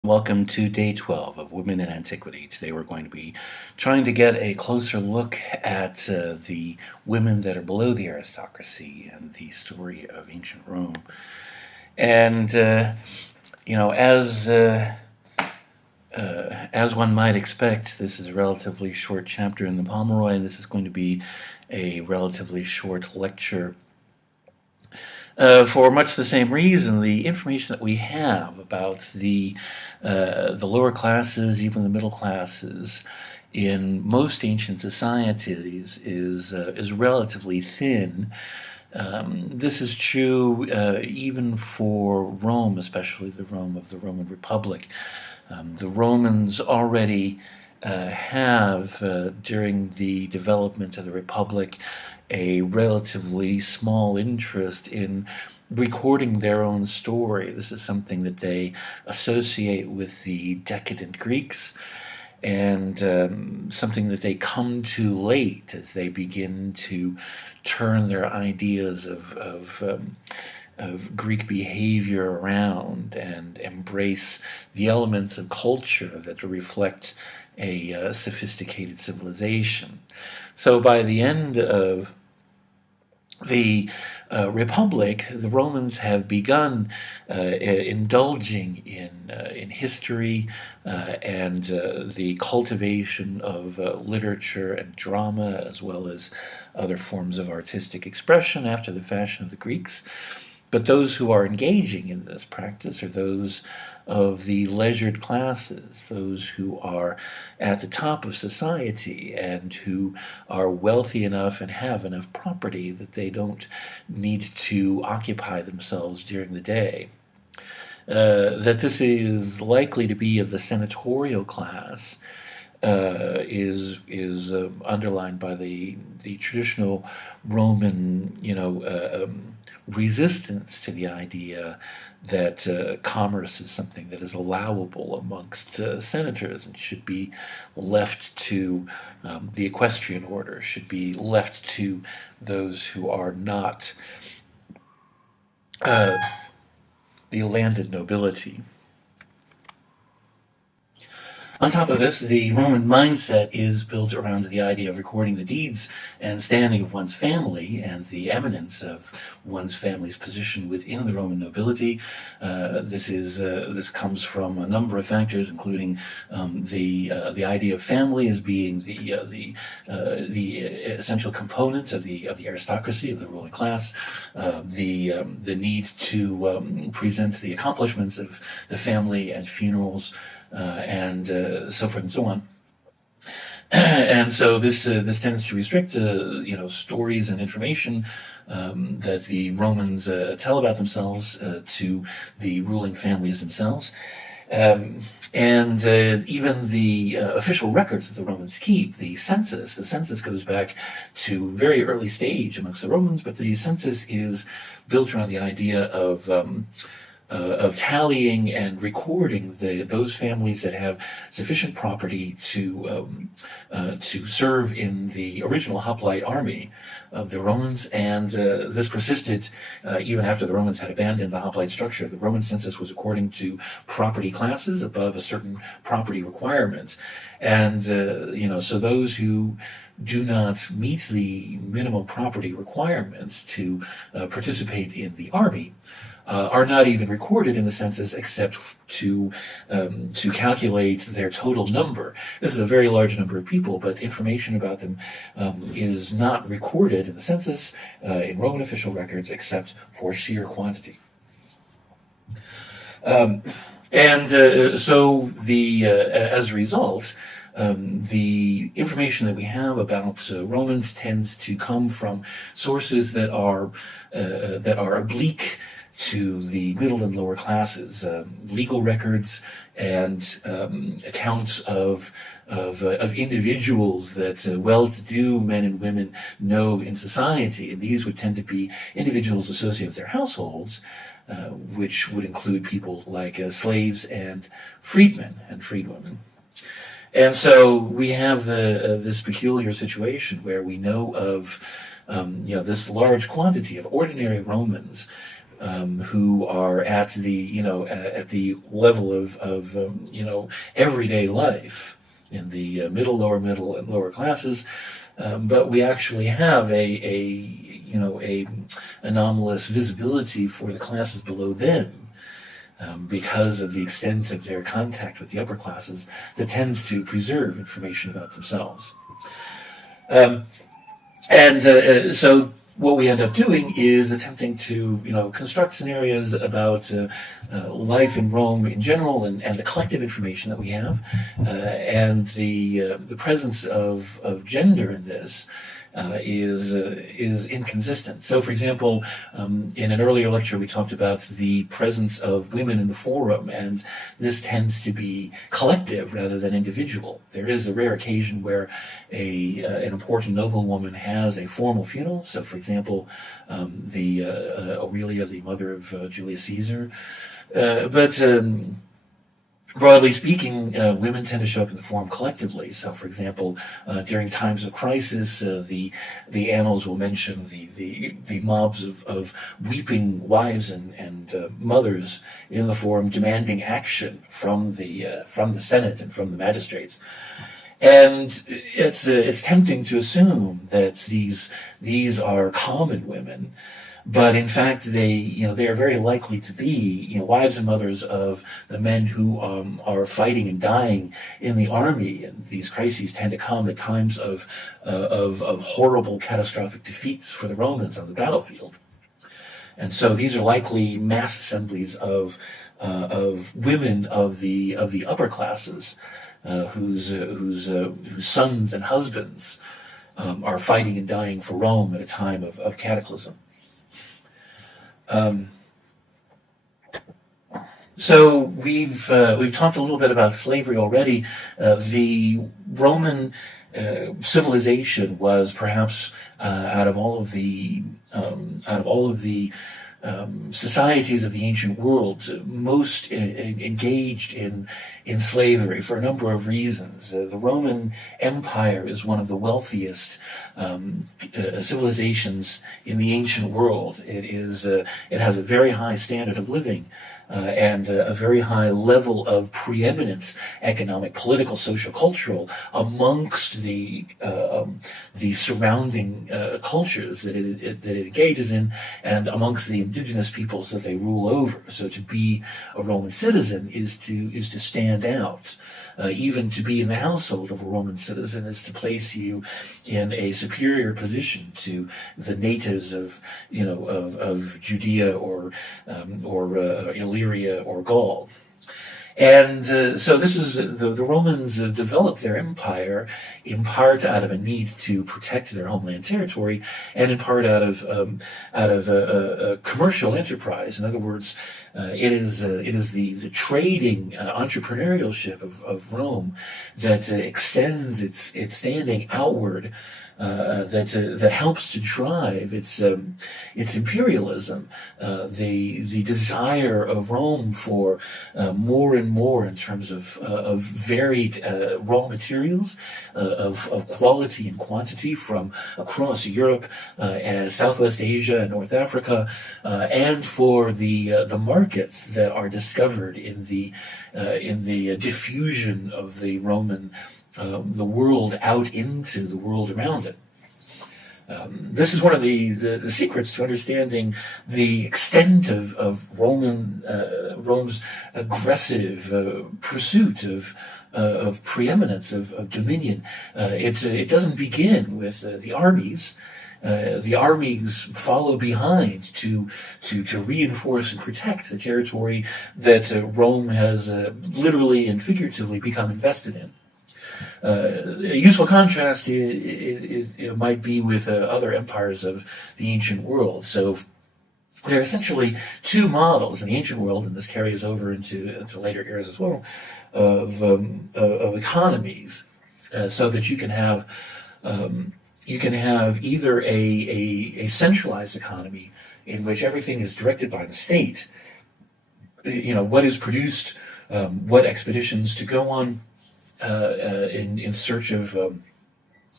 Welcome to day 12 of Women in Antiquity. Today we're going to be trying to get a closer look at the women that are below the aristocracy and the story of ancient Rome. And, as one might expect, this is a relatively short chapter in the Pomeroy, and this is going to be a relatively short lecture. For much the same reason, the information that we have about the lower classes, even the middle classes, in most ancient societies is relatively thin. This is true even for Rome, especially the Rome of the Roman Republic. The Romans already have, during the development of the Republic, a relatively small interest in recording their own story. This is something that they associate with the decadent Greeks, and something that they come to late as they begin to turn their ideas of Greek behavior around and embrace the elements of culture that reflect a sophisticated civilization. So by the end of the Republic, the Romans have begun indulging in history and the cultivation of literature and drama, as well as other forms of artistic expression after the fashion of the Greeks. But those who are engaging in this practice are those of the leisured classes, those who are at the top of society and who are wealthy enough and have enough property that they don't need to occupy themselves during the day. That this is likely to be of the senatorial class is underlined by the traditional Roman, resistance to the idea that commerce is something that is allowable amongst senators and should be left to the equestrian order, should be left to those who are not the landed nobility. On top of this, the Roman mindset is built around the idea of recording the deeds and standing of one's family and the eminence of one's family's position within the Roman nobility. This comes from a number of factors, including the idea of family as being the essential component of the aristocracy, of the ruling class, the need to present the accomplishments of the family at funerals. And so forth and so on. And so this tends to restrict, stories and information that the Romans tell about themselves to the ruling families themselves. And even the official records that the Romans keep, the census goes back to a very early stage amongst the Romans, but the census is built around the idea of tallying and recording those families that have sufficient property to serve in the original hoplite army of the Romans, and this persisted even after the Romans had abandoned the hoplite structure. The Roman census was according to property classes above a certain property requirement, and so those who do not meet the minimum property requirements to participate in the army are not even recorded in the census except to calculate their total number. This is a very large number of people, but information about them is not recorded in the census in Roman official records except for sheer quantity. So as a result, the information that we have about Romans tends to come from sources that are oblique to the middle and lower classes, legal records and accounts of individuals that well-to-do men and women know in society, and these would tend to be individuals associated with their households, which would include people like slaves and freedmen and freedwomen. And so we have this peculiar situation where we know of this large quantity of ordinary Romans who are at the at the level of everyday life in the lower middle, and lower classes, but we actually have a anomalous visibility for the classes below them. Because of the extent of their contact with the upper classes, that tends to preserve information about themselves. So what we end up doing is attempting to, construct scenarios about life in Rome in general, and the collective information that we have, and the presence of gender in this. Is inconsistent. So, for example, in an earlier lecture, we talked about the presence of women in the forum, and this tends to be collective rather than individual. There is a rare occasion where an important noblewoman has a formal funeral. So, for example, Aurelia, the mother of Julius Caesar, but broadly speaking, women tend to show up in the forum collectively. So, for example, during times of crisis, the annals will mention the mobs of weeping wives and mothers in the forum demanding action from the Senate and from the magistrates. And it's tempting to assume that these are common women. But in fact, they are very likely to be, wives and mothers of the men who are fighting and dying in the army. And these crises tend to come at times of horrible, catastrophic defeats for the Romans on the battlefield. And so these are likely mass assemblies of women of the upper classes, whose sons and husbands are fighting and dying for Rome at a time of cataclysm. So we've talked a little bit about slavery already. The Roman civilization was perhaps out of all of the societies of the ancient world most engaged in slavery for a number of reasons. The Roman Empire is one of the wealthiest civilizations in the ancient world. It has a very high standard of living. And a very high level of preeminence, economic, political, social, cultural, amongst the surrounding cultures that it engages in, and amongst the indigenous peoples that they rule over. So to be a Roman citizen is to stand out. Even to be in the household of a Roman citizen is to place you in a superior position to the natives of Judea or Illyria or Gaul. And so this is the Romans developed their empire in part out of a need to protect their homeland territory, and in part out of a commercial enterprise. In other words, it is the trading entrepreneurship of Rome that extends its standing outward. That helps to drive its imperialism, the desire of Rome for more and more in terms of varied raw materials, of quality and quantity from across Europe, Southwest Asia, and North Africa, and for the markets that are discovered in the diffusion of the Roman. The world out into the world around it. This is one of the secrets to understanding the extent of Rome's aggressive pursuit of preeminence, of dominion. It doesn't begin with the armies. The armies follow behind to reinforce and protect the territory that Rome has literally and figuratively become invested in. A useful contrast it might be with other empires of the ancient world. So there are essentially two models in the ancient world, and this carries over into later eras as well, of economies, so that you can have either a centralized economy in which everything is directed by the state. What is produced, what expeditions to go on. In search of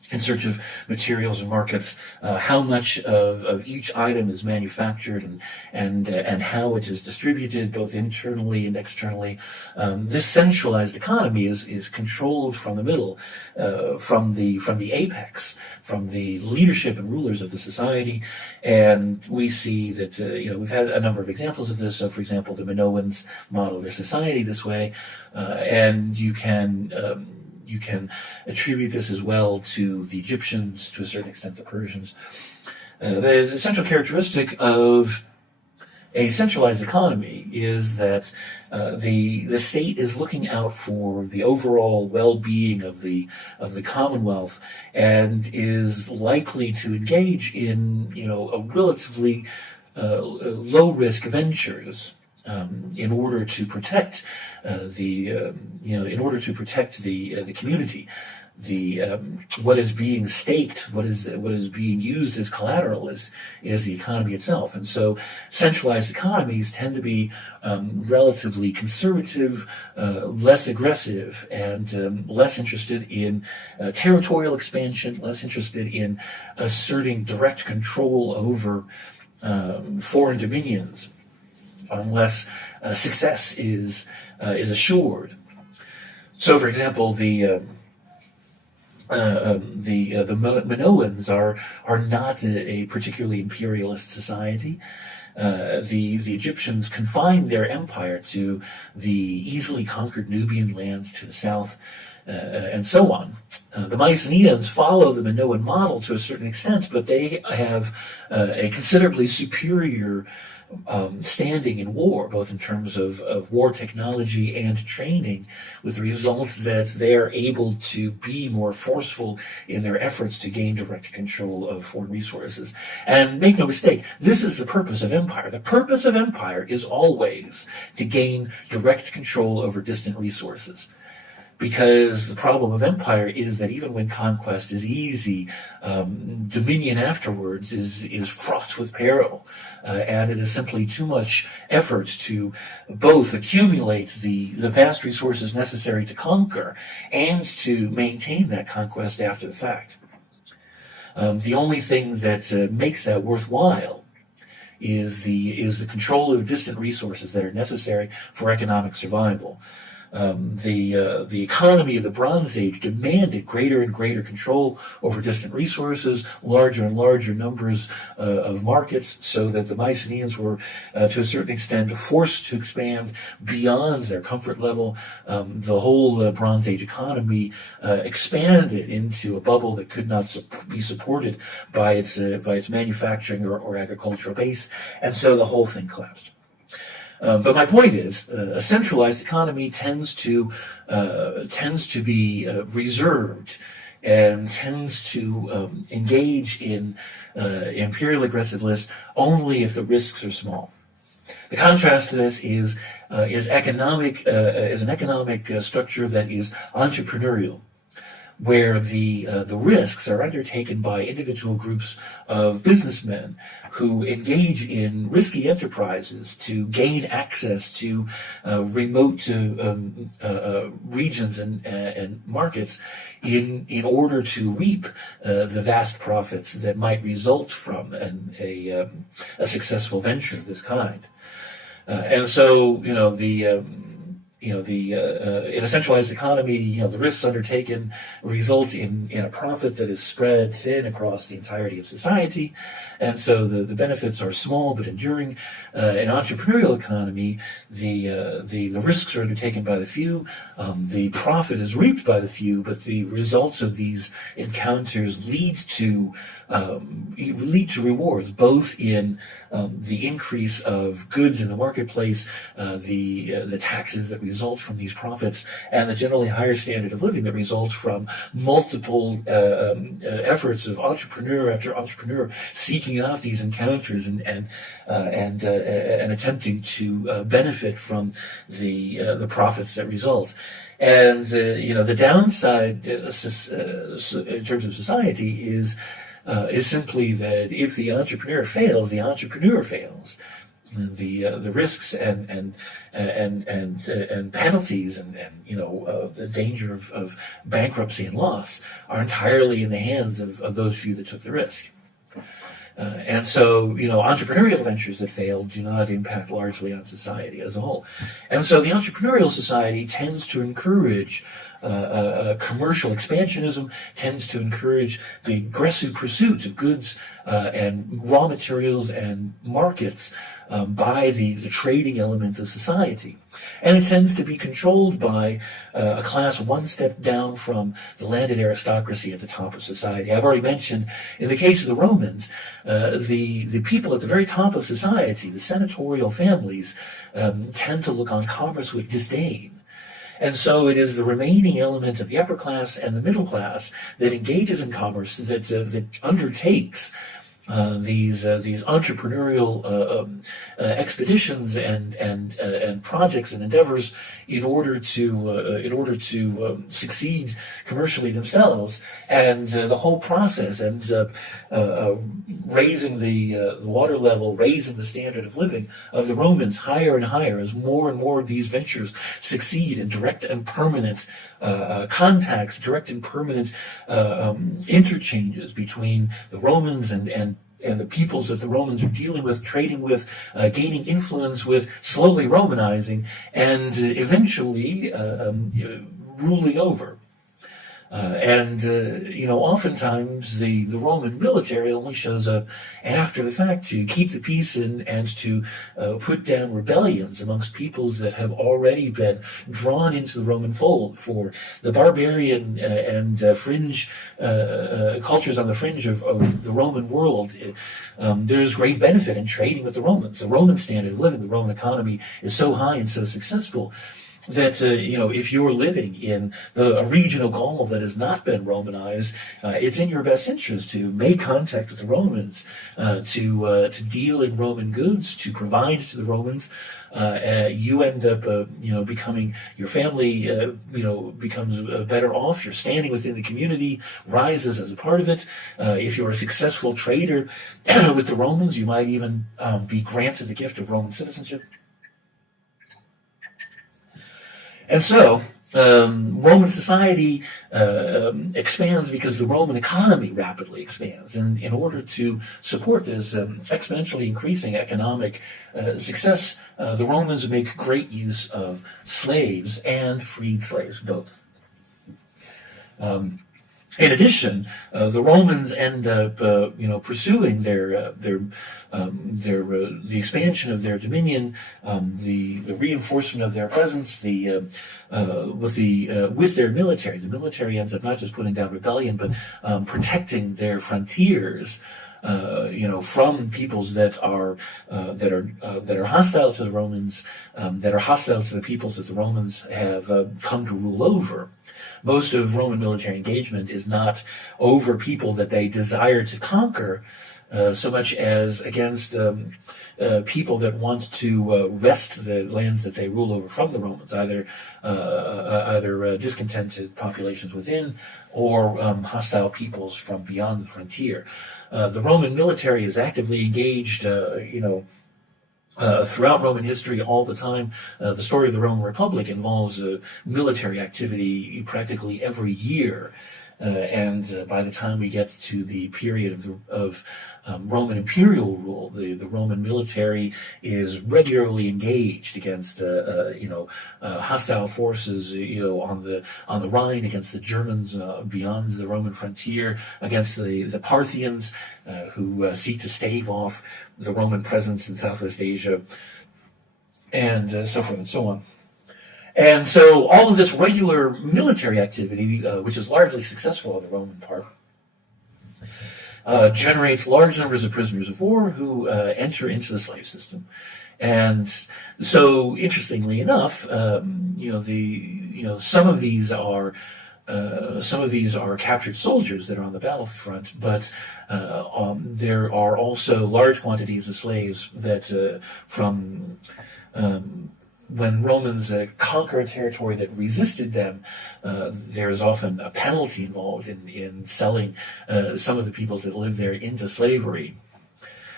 in search of materials and markets, how much of each item is manufactured and how it is distributed both internally and externally. This centralized economy is controlled from the middle, from the apex, from the leadership and rulers of the society. And we see that we've had a number of examples of this. So, for example, the Minoans model their society this way, and you can attribute this as well to the Egyptians, to a certain extent the Persians. The central characteristic of a centralized economy is that the state is looking out for the overall well-being of the Commonwealth, and is likely to engage in a relatively low-risk ventures in order to protect the community. What is being staked, what is being used as collateral is the economy itself. And so centralized economies tend to be relatively conservative, less aggressive, and less interested in territorial expansion, less interested in asserting direct control over foreign dominions, unless success is assured. So, for example, the Minoans are not a particularly imperialist society. The Egyptians confined their empire to the easily conquered Nubian lands to the south, and so on. The Mycenaeans follow the Minoan model to a certain extent, but they have a considerably superior standing in war, both in terms of war technology and training, with the result that they are able to be more forceful in their efforts to gain direct control of foreign resources. And make no mistake, this is the purpose of empire. The purpose of empire is always to gain direct control over distant resources. Because the problem of empire is that even when conquest is easy, dominion afterwards is fraught with peril. And it is simply too much effort to both accumulate the vast resources necessary to conquer and to maintain that conquest after the fact. The only thing that makes that worthwhile is the control of distant resources that are necessary for economic survival. The economy of the Bronze Age demanded greater and greater control over distant resources, larger and larger numbers of markets, so that the Mycenaeans were, to a certain extent, forced to expand beyond their comfort level. The whole Bronze Age economy expanded into a bubble that could not be supported by its manufacturing or agricultural base, and so the whole thing collapsed. But my point is, a centralized economy tends to be reserved and tends to engage in imperial aggressiveness only if the risks are small. The contrast to this is an economic structure that is entrepreneurial, where the risks are undertaken by individual groups of businessmen who engage in risky enterprises to gain access to remote regions and markets in order to reap the vast profits that might result from a successful venture of this kind. And so, in a centralized economy, the risks undertaken result in a profit that is spread thin across the entirety of society, and so the benefits are small but enduring. In entrepreneurial economy, the risks are undertaken by the few, the profit is reaped by the few, but the results of these encounters lead to rewards, both in the increase of goods in the marketplace, the taxes that result from these profits, and the generally higher standard of living that results from multiple efforts of entrepreneur after entrepreneur seeking out these encounters and attempting to benefit from the profits that result. And the downside in terms of society is simply that if the entrepreneur fails, the entrepreneur fails. the risks and penalties and the danger of bankruptcy and loss are entirely in the hands of those few that took the risk. And so, entrepreneurial ventures that failed do not impact largely on society as a whole. And so the entrepreneurial society tends to encourage commercial expansionism, tends to encourage the aggressive pursuit of goods and raw materials and markets by the trading element of society. And it tends to be controlled by a class one step down from the landed aristocracy at the top of society. I've already mentioned, in the case of the Romans, the people at the very top of society, the senatorial families, tend to look on commerce with disdain. And so it is the remaining element of the upper class and the middle class that engages in commerce, that undertakes these entrepreneurial expeditions and projects and endeavors in order to succeed commercially themselves, and the whole process ends up raising the water level, raising the standard of living of the Romans higher and higher as more and more of these ventures succeed in direct and permanent contacts, direct and permanent interchanges between the Romans and the peoples that the Romans are dealing with, trading with, gaining influence with, slowly Romanizing, and eventually ruling over. Oftentimes the Roman military only shows up after the fact to keep the peace and to put down rebellions amongst peoples that have already been drawn into the Roman fold. For the barbarian and fringe cultures on the fringe of the Roman world, there's great benefit in trading with the Romans. The Roman standard of living, the Roman economy is so high and so successful that, if you're living in a region of Gaul that has not been Romanized, it's in your best interest to make contact with the Romans, to deal in Roman goods, to provide to the Romans. You end up, becoming, your family, becomes better off. Your standing within the community rises as a part of it. If you're a successful trader with the Romans, you might even be granted the gift of Roman citizenship. And so, Roman society expands because the Roman economy rapidly expands. And in order to support this exponentially increasing economic success, the Romans make great use of slaves and freed slaves, both. In addition, the Romans end up, pursuing the expansion of their dominion, the reinforcement of their presence, with their military. The military ends up not just putting down rebellion, but protecting their frontiers, from peoples that are hostile to the Romans, that are hostile to the peoples that the Romans have come to rule over. Most of Roman military engagement is not over people that they desire to conquer, so much as against people that want to wrest the lands that they rule over from the Romans, either discontented populations within or hostile peoples from beyond the frontier. The Roman military is actively engaged, throughout Roman history all the time. The story of the Roman Republic involves military activity practically every year. And by the time we get to the period of Roman imperial rule, the Roman military is regularly engaged against hostile forces on the Rhine, against the Germans beyond the Roman frontier, against the Parthians who seek to stave off the Roman presence in Southwest Asia, and so forth and so on. And so all of this regular military activity, which is largely successful on the Roman part, generates large numbers of prisoners of war who enter into the slave system. And so, interestingly enough, some of these are captured soldiers that are on the battlefront, but there are also large quantities of slaves that from when Romans conquer a territory that resisted them, there is often a penalty involved in selling some of the peoples that live there into slavery.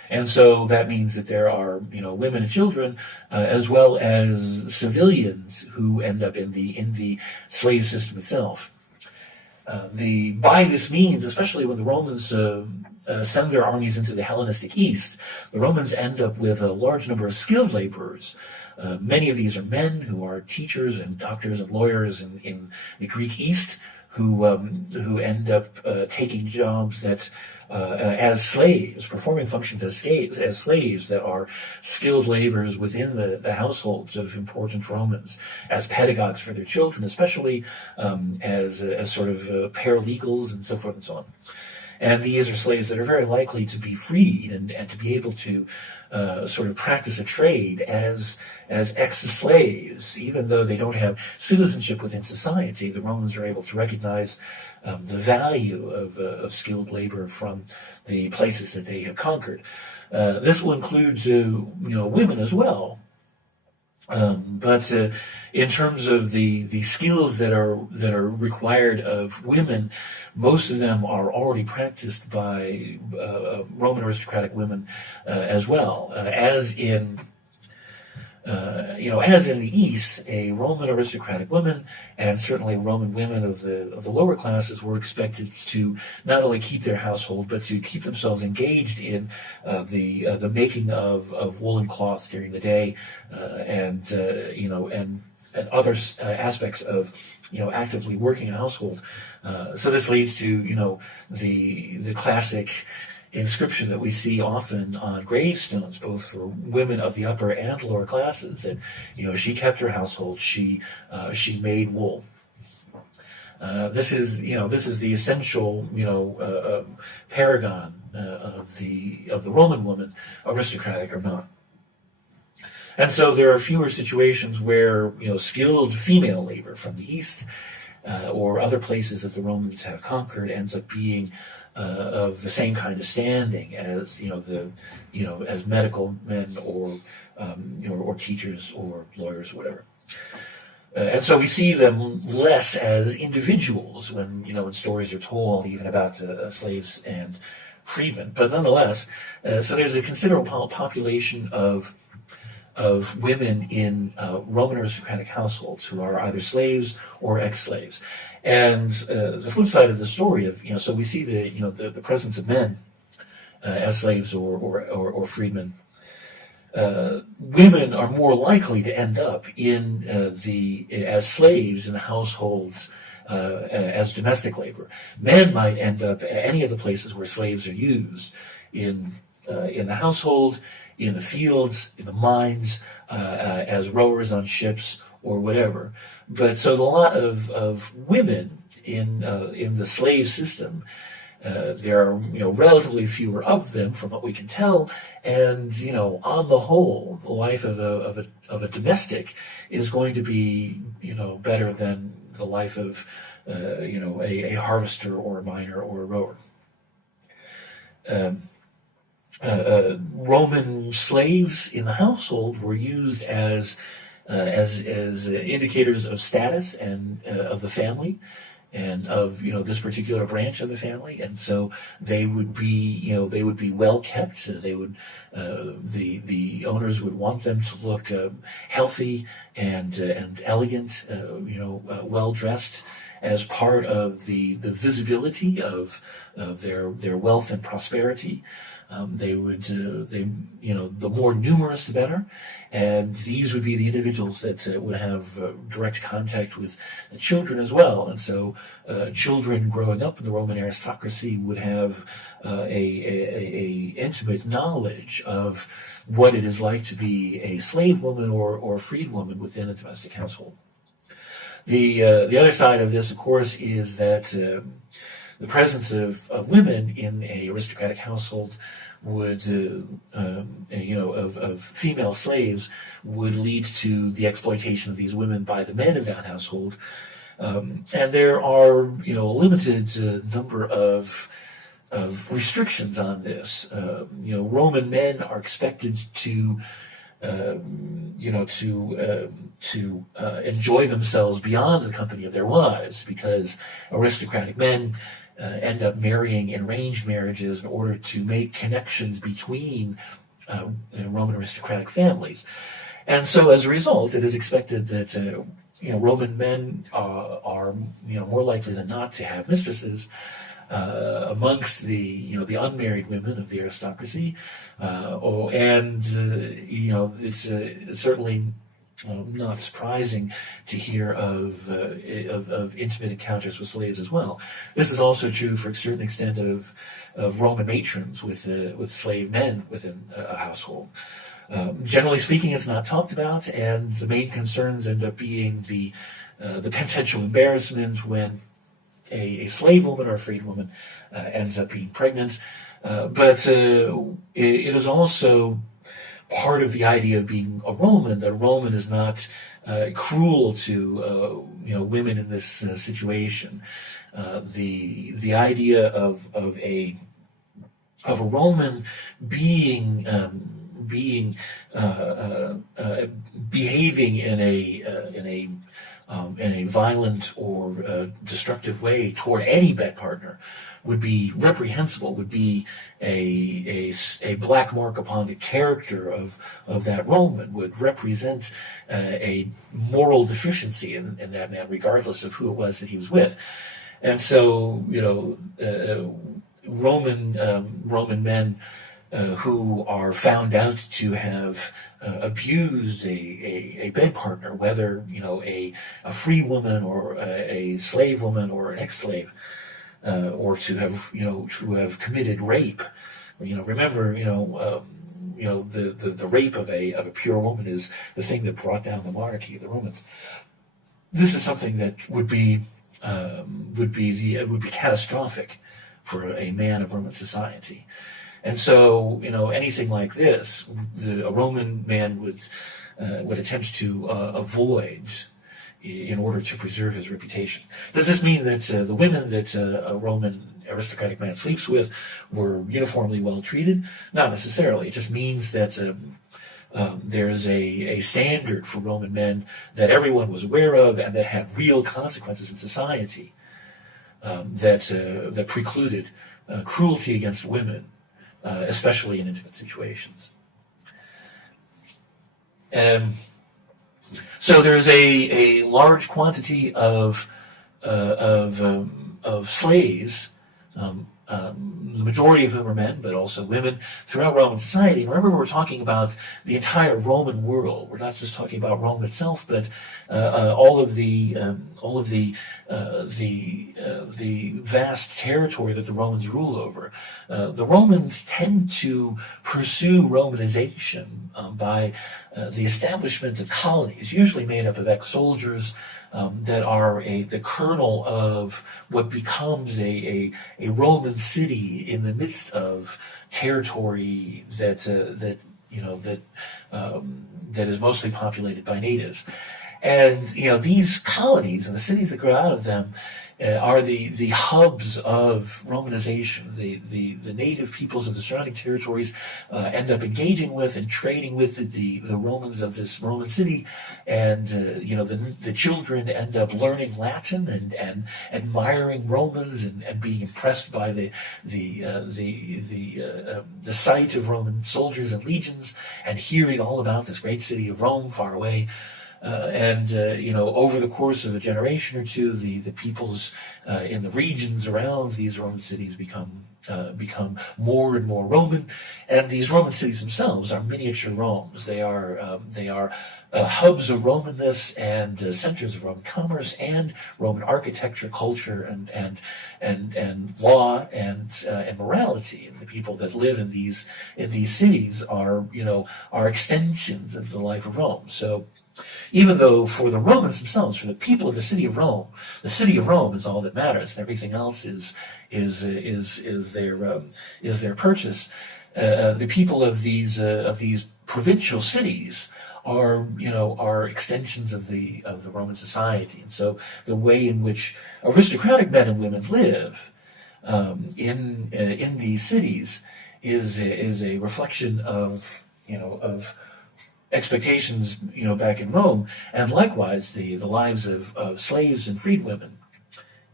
And so that means that there are, women and children, as well as civilians who end up in the slave system itself. By this means, especially when the Romans send their armies into the Hellenistic East, the Romans end up with a large number of skilled laborers. Many of these are men who are teachers and doctors and lawyers in the Greek East, who end up taking jobs that as slaves, performing functions as slaves that are skilled laborers within the households of important Romans, as pedagogues for their children, especially as sort of paralegals and so forth and so on. And these are slaves that are very likely to be freed and to be able to sort of practice a trade as ex-slaves, even though they don't have citizenship within society. The Romans are able to recognize the value of skilled labor from the places that they have conquered. This will include, women as well. But in terms of the skills that are required of women, most of them are already practiced by Roman aristocratic women as well. As in the East, a Roman aristocratic woman and certainly Roman women of the lower classes were expected to not only keep their household, but to keep themselves engaged in the making of woolen cloth during the day, and other aspects of actively working a household. So this leads to the classic inscription that we see often on gravestones, both for women of the upper and lower classes, that she kept her household, she made wool. This is the essential paragon of the Roman woman, aristocratic or not. And so there are fewer situations where skilled female labor from the East or other places that the Romans have conquered ends up being of the same kind of standing as as medical men or teachers or lawyers or whatever. And so we see them less as individuals when stories are told, even about slaves and freedmen. But nonetheless, so there's a considerable population of women in Roman aristocratic households who are either slaves or ex-slaves. And the flip side of the story of so we see the presence of men as slaves or freedmen. Women are more likely to end up as slaves in the households as domestic labor. Men might end up at any of the places where slaves are used in the household, in the fields, in the mines, as rowers on ships or whatever. But so a lot of women in the slave system, there are relatively fewer of them from what we can tell, and on the whole, the life of a domestic is going to be better than the life of a harvester or a miner or a rower. Roman slaves in the household were used as indicators of status and of the family, and of this particular branch of the family, and so they would be well kept. They would the owners would want them to look healthy and elegant, well dressed, as part of the visibility of their wealth and prosperity. The more numerous, the better. And these would be the individuals that would have direct contact with the children as well. And so children growing up in the Roman aristocracy would have a intimate knowledge of what it is like to be a slave woman or a freed woman within a domestic household. The other side of this, of course, is that the presence of women in a aristocratic household would, of female slaves, would lead to the exploitation of these women by the men of that household. And there are, a limited number of restrictions on this. Roman men are expected to enjoy themselves beyond the company of their wives, because aristocratic men end up marrying in arranged marriages in order to make connections between Roman aristocratic families. And so as a result, it is expected that Roman men are more likely than not to have mistresses amongst the unmarried women of the aristocracy, it's certainly not surprising to hear of intimate encounters with slaves as well. This is also true for a certain extent of Roman matrons with slave men within a household. Generally speaking, it's not talked about, and the main concerns end up being the potential embarrassment when a slave woman or a freed woman ends up being pregnant. But it is also part of the idea of being a Roman, that a Roman is not cruel to women in this situation. The idea of a Roman behaving in a violent or destructive way toward any bed partner would be reprehensible, would be a black mark upon the character of that Roman, would represent a moral deficiency in that man, regardless of who it was that he was with. And so, Roman men who are found out to have abused a bed partner, whether a free woman or a slave woman or an ex-slave, or to have committed rape. Remember, the rape of a pure woman is the thing that brought down the monarchy of the Romans. This is something that would be catastrophic for a man of Roman society. And so, anything like this, a Roman man would attempt to avoid in order to preserve his reputation. Does this mean that the women that a Roman aristocratic man sleeps with were uniformly well treated? Not necessarily. It just means that there is a standard for Roman men that everyone was aware of and that had real consequences in society that precluded cruelty against women. Especially in intimate situations. So there's a large quantity of slaves, the majority of whom are men, but also women, throughout Roman society. And remember, we're talking about the entire Roman world. We're not just talking about Rome itself, but all of the vast territory that the Romans rule over. The Romans tend to pursue Romanization by the establishment of colonies, usually made up of ex-soldiers, that are the kernel of what becomes a Roman city in the midst of territory that is mostly populated by natives. And these colonies and the cities that grow out of them are the hubs of Romanization. The native peoples of the surrounding territories end up engaging with and trading with the Romans of this Roman city, and the children end up learning Latin and admiring Romans and being impressed by the sight of Roman soldiers and legions, and hearing all about this great city of Rome far away. Over the course of a generation or two, the peoples in the regions around these Roman cities become more and more Roman, and these Roman cities themselves are miniature Romes. They are hubs of Romanness and centers of Roman commerce and Roman architecture, culture, and law and morality. And the people that live in these cities are extensions of the life of Rome. So, even though for the Romans themselves, for the people of the city of Rome is all that matters, and everything else is their purchase. The people of these provincial cities are extensions of the Roman society, and so the way in which aristocratic men and women live in these cities is a reflection of expectations, back in Rome, and likewise the lives of slaves and freed women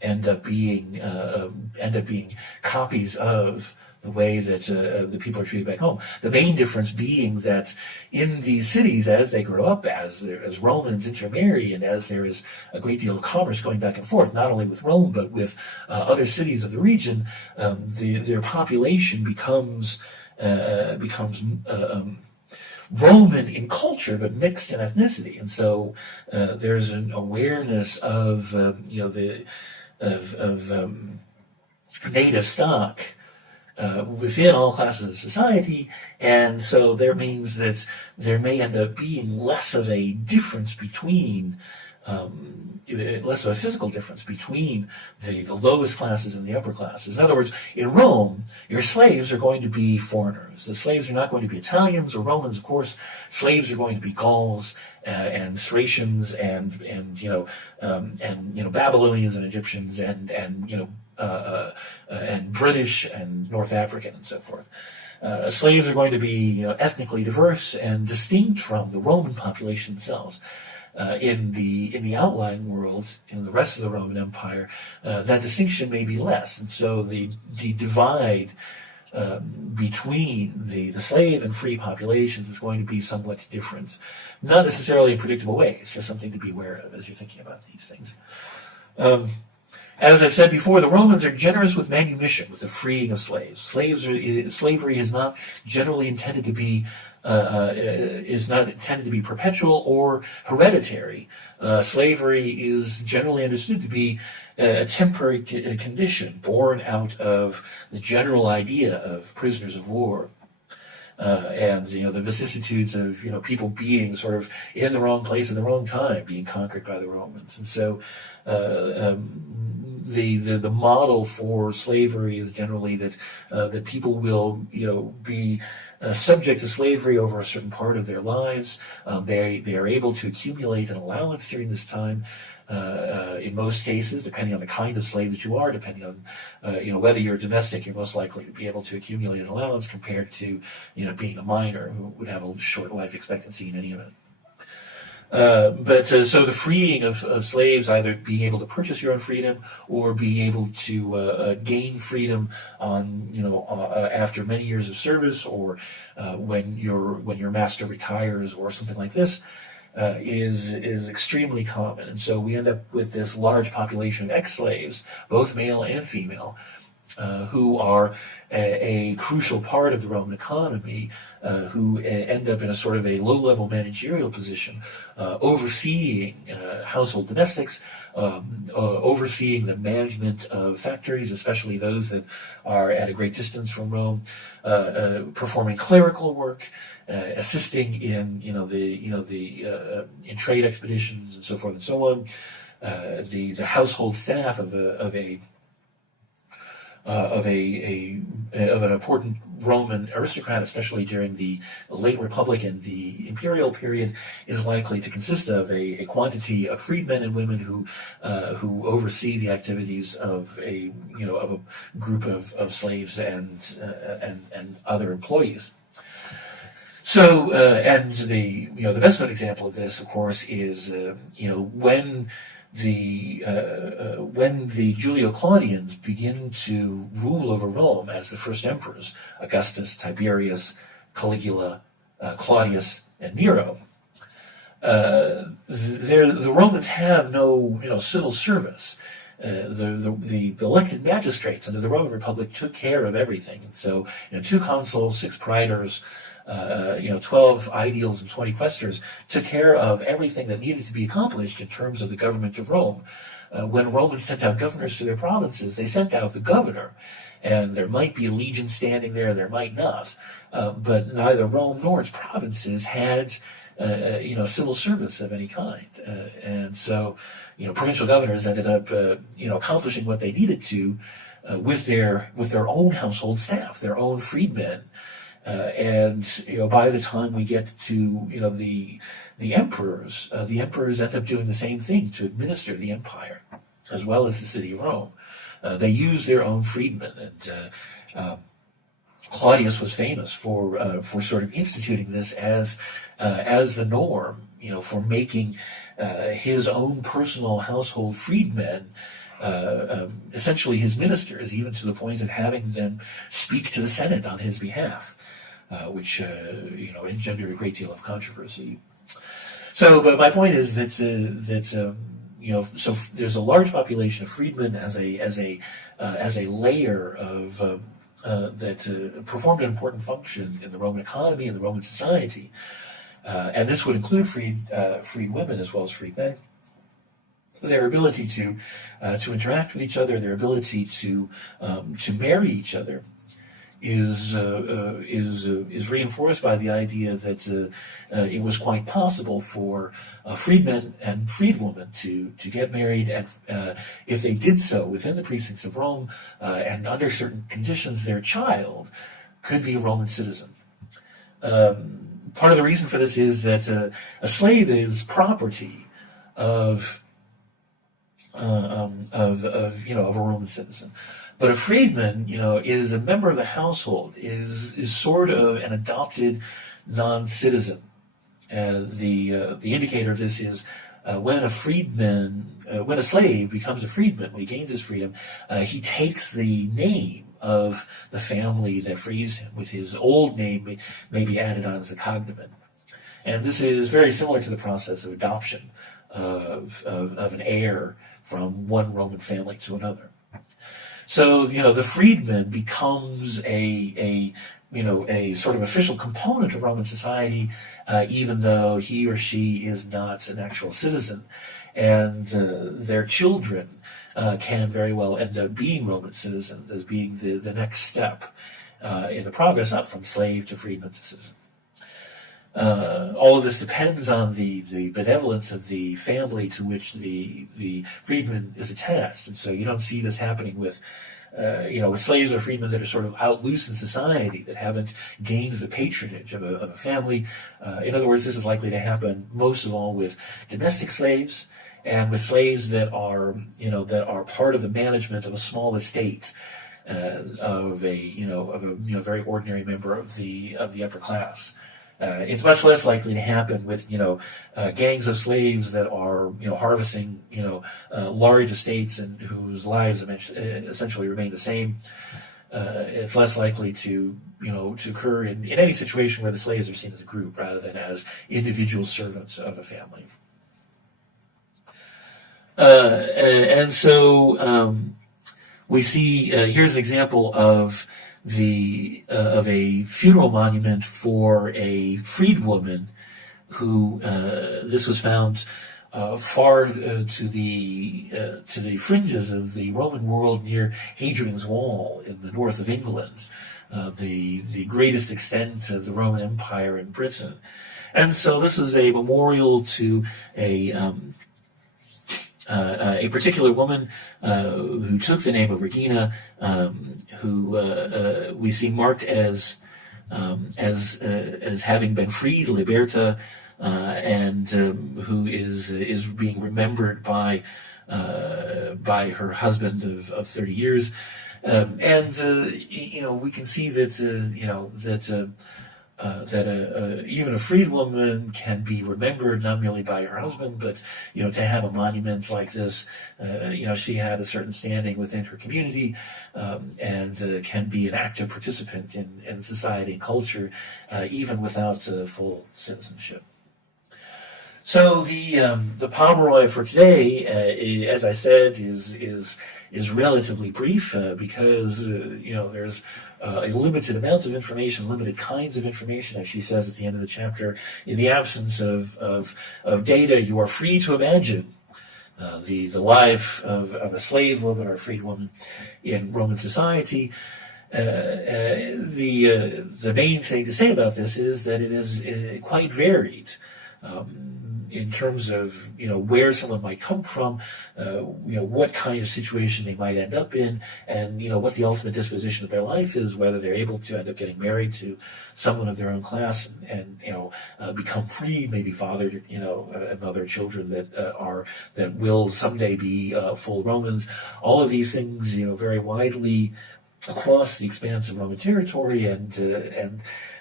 end up being copies of the way that the people are treated back home. The main difference being that in these cities, as they grow up, as Romans intermarry, and as there is a great deal of commerce going back and forth, not only with Rome but with other cities of the region, their population becomes Roman in culture, but mixed in ethnicity, and so there's an awareness of native stock within all classes of society, and so there means that there may end up being less of a difference between, less of a physical difference between the lowest classes and the upper classes. In other words, in Rome, your slaves are going to be foreigners. The slaves are not going to be Italians or Romans, of course. Slaves are going to be Gauls and Thracians and Babylonians and Egyptians and British and North African and so forth. Slaves are going to be ethnically diverse and distinct from the Roman population themselves. In the outlying world, in the rest of the Roman Empire, that distinction may be less, and so the divide between the slave and free populations is going to be somewhat different. Not necessarily in predictable ways, just something to be aware of as you're thinking about these things. As I've said before, the Romans are generous with manumission, with the freeing of slaves. Slavery is not generally intended to be perpetual or hereditary. Slavery is generally understood to be a temporary condition born out of the general idea of prisoners of war. And the vicissitudes of people being sort of in the wrong place at the wrong time, being conquered by the Romans, and so the model for slavery is generally that people will be subject to slavery over a certain part of their lives. They are able to accumulate an allowance during this time. In most cases, depending on the kind of slave that you are, depending on whether you're domestic, you're most likely to be able to accumulate an allowance compared to being a minor who would have a short life expectancy in any event. So the freeing of slaves, either being able to purchase your own freedom or being able to gain freedom on after many years of service, or when your master retires or something like this, is extremely common. And so we end up with this large population of ex-slaves, both male and female, who are a crucial part of the Roman economy, who end up in a sort of a low-level managerial position, overseeing household domestics, overseeing the management of factories, especially those that are at a great distance from Rome, performing clerical work, assisting in in trade expeditions and so forth and so on. The household staff of an important Roman aristocrat, especially during the late Republic and the imperial period, is likely to consist of a quantity of freedmen and women who oversee the activities of a group of slaves and other employees. So, and the best known example of this, of course, is when the Julio-Claudians begin to rule over Rome as the first emperors, Augustus, Tiberius, Caligula, Claudius, and Nero. The Romans have no civil service. The elected magistrates under the Roman Republic took care of everything, and so 2 consuls, 6 praetors, 12 aediles and 20 quaestors took care of everything that needed to be accomplished in terms of the government of Rome. When Romans sent out governors to their provinces, they sent out the governor, and there might be a legion standing there might not, but neither Rome nor its provinces had civil service of any kind, and so provincial governors ended up accomplishing what they needed to with their own household staff, their own freedmen. And by the time we get to the emperors end up doing the same thing to administer the empire as well as the city of Rome. They use their own freedmen, and Claudius was famous for sort of instituting this as the norm, for making his own personal household freedmen, essentially his ministers, even to the point of having them speak to the Senate on his behalf, which engendered a great deal of controversy. So, but my point is that so there's a large population of freedmen as a layer of that performed an important function in the Roman economy and the Roman society, and this would include freed women as well as freed men. Their ability to interact with each other, their ability to marry each other, is reinforced by the idea that it was quite possible for freedmen and freedwomen to get married, and if they did so within the precincts of Rome and under certain conditions, their child could be a Roman citizen. Part of the reason for this is that a slave is property of a Roman citizen. But a freedman, is a member of the household, is sort of an adopted non-citizen. The indicator of this is when a slave becomes a freedman, when he gains his freedom, he takes the name of the family that frees him, with his old name may be added on as a cognomen. And this is very similar to the process of adoption of an heir from one Roman family to another. So, the freedman becomes a sort of official component of Roman society, even though he or she is not an actual citizen. And their children can very well end up being Roman citizens, as being the next step in the progress up from slave to freedman to citizen. All of this depends on the benevolence of the family to which the freedman is attached, and so you don't see this happening with slaves or freedmen that are sort of out loose in society, that haven't gained the patronage of a family. In other words, this is likely to happen most of all with domestic slaves and with slaves that are part of the management of a small estate of a very ordinary member of the upper class. It's much less likely to happen with gangs of slaves that are harvesting large estates and whose lives essentially remain the same. It's less likely to occur in any situation where the slaves are seen as a group rather than as individual servants of a family. And so we see here's an example of a funeral monument for a freedwoman who this was found far to the fringes of the Roman world near Hadrian's Wall in the north of England, the greatest extent of the Roman Empire in Britain. And so this is a memorial to a particular woman who took the name of Regina, who we see marked as having been freed, liberta, and who is being remembered by her husband of 30 years, and we can see that even a freed woman can be remembered not merely by her husband, but to have a monument like this, she had a certain standing within her community, and can be an active participant in society and culture, even without full citizenship. So the Pomeroy for today, as I said, is relatively brief because there's a limited amount of information, limited kinds of information, as she says at the end of the chapter. In the absence of data, you are free to imagine the life of a slave woman or a freed woman in Roman society. The main thing to say about this is that it is quite varied. In terms of where someone might come from, what kind of situation they might end up in, and what the ultimate disposition of their life is, whether they're able to end up getting married to someone of their own class and become free, maybe fathered and mother children that will someday be full Romans. All of these things very widely across the expanse of Roman territory, and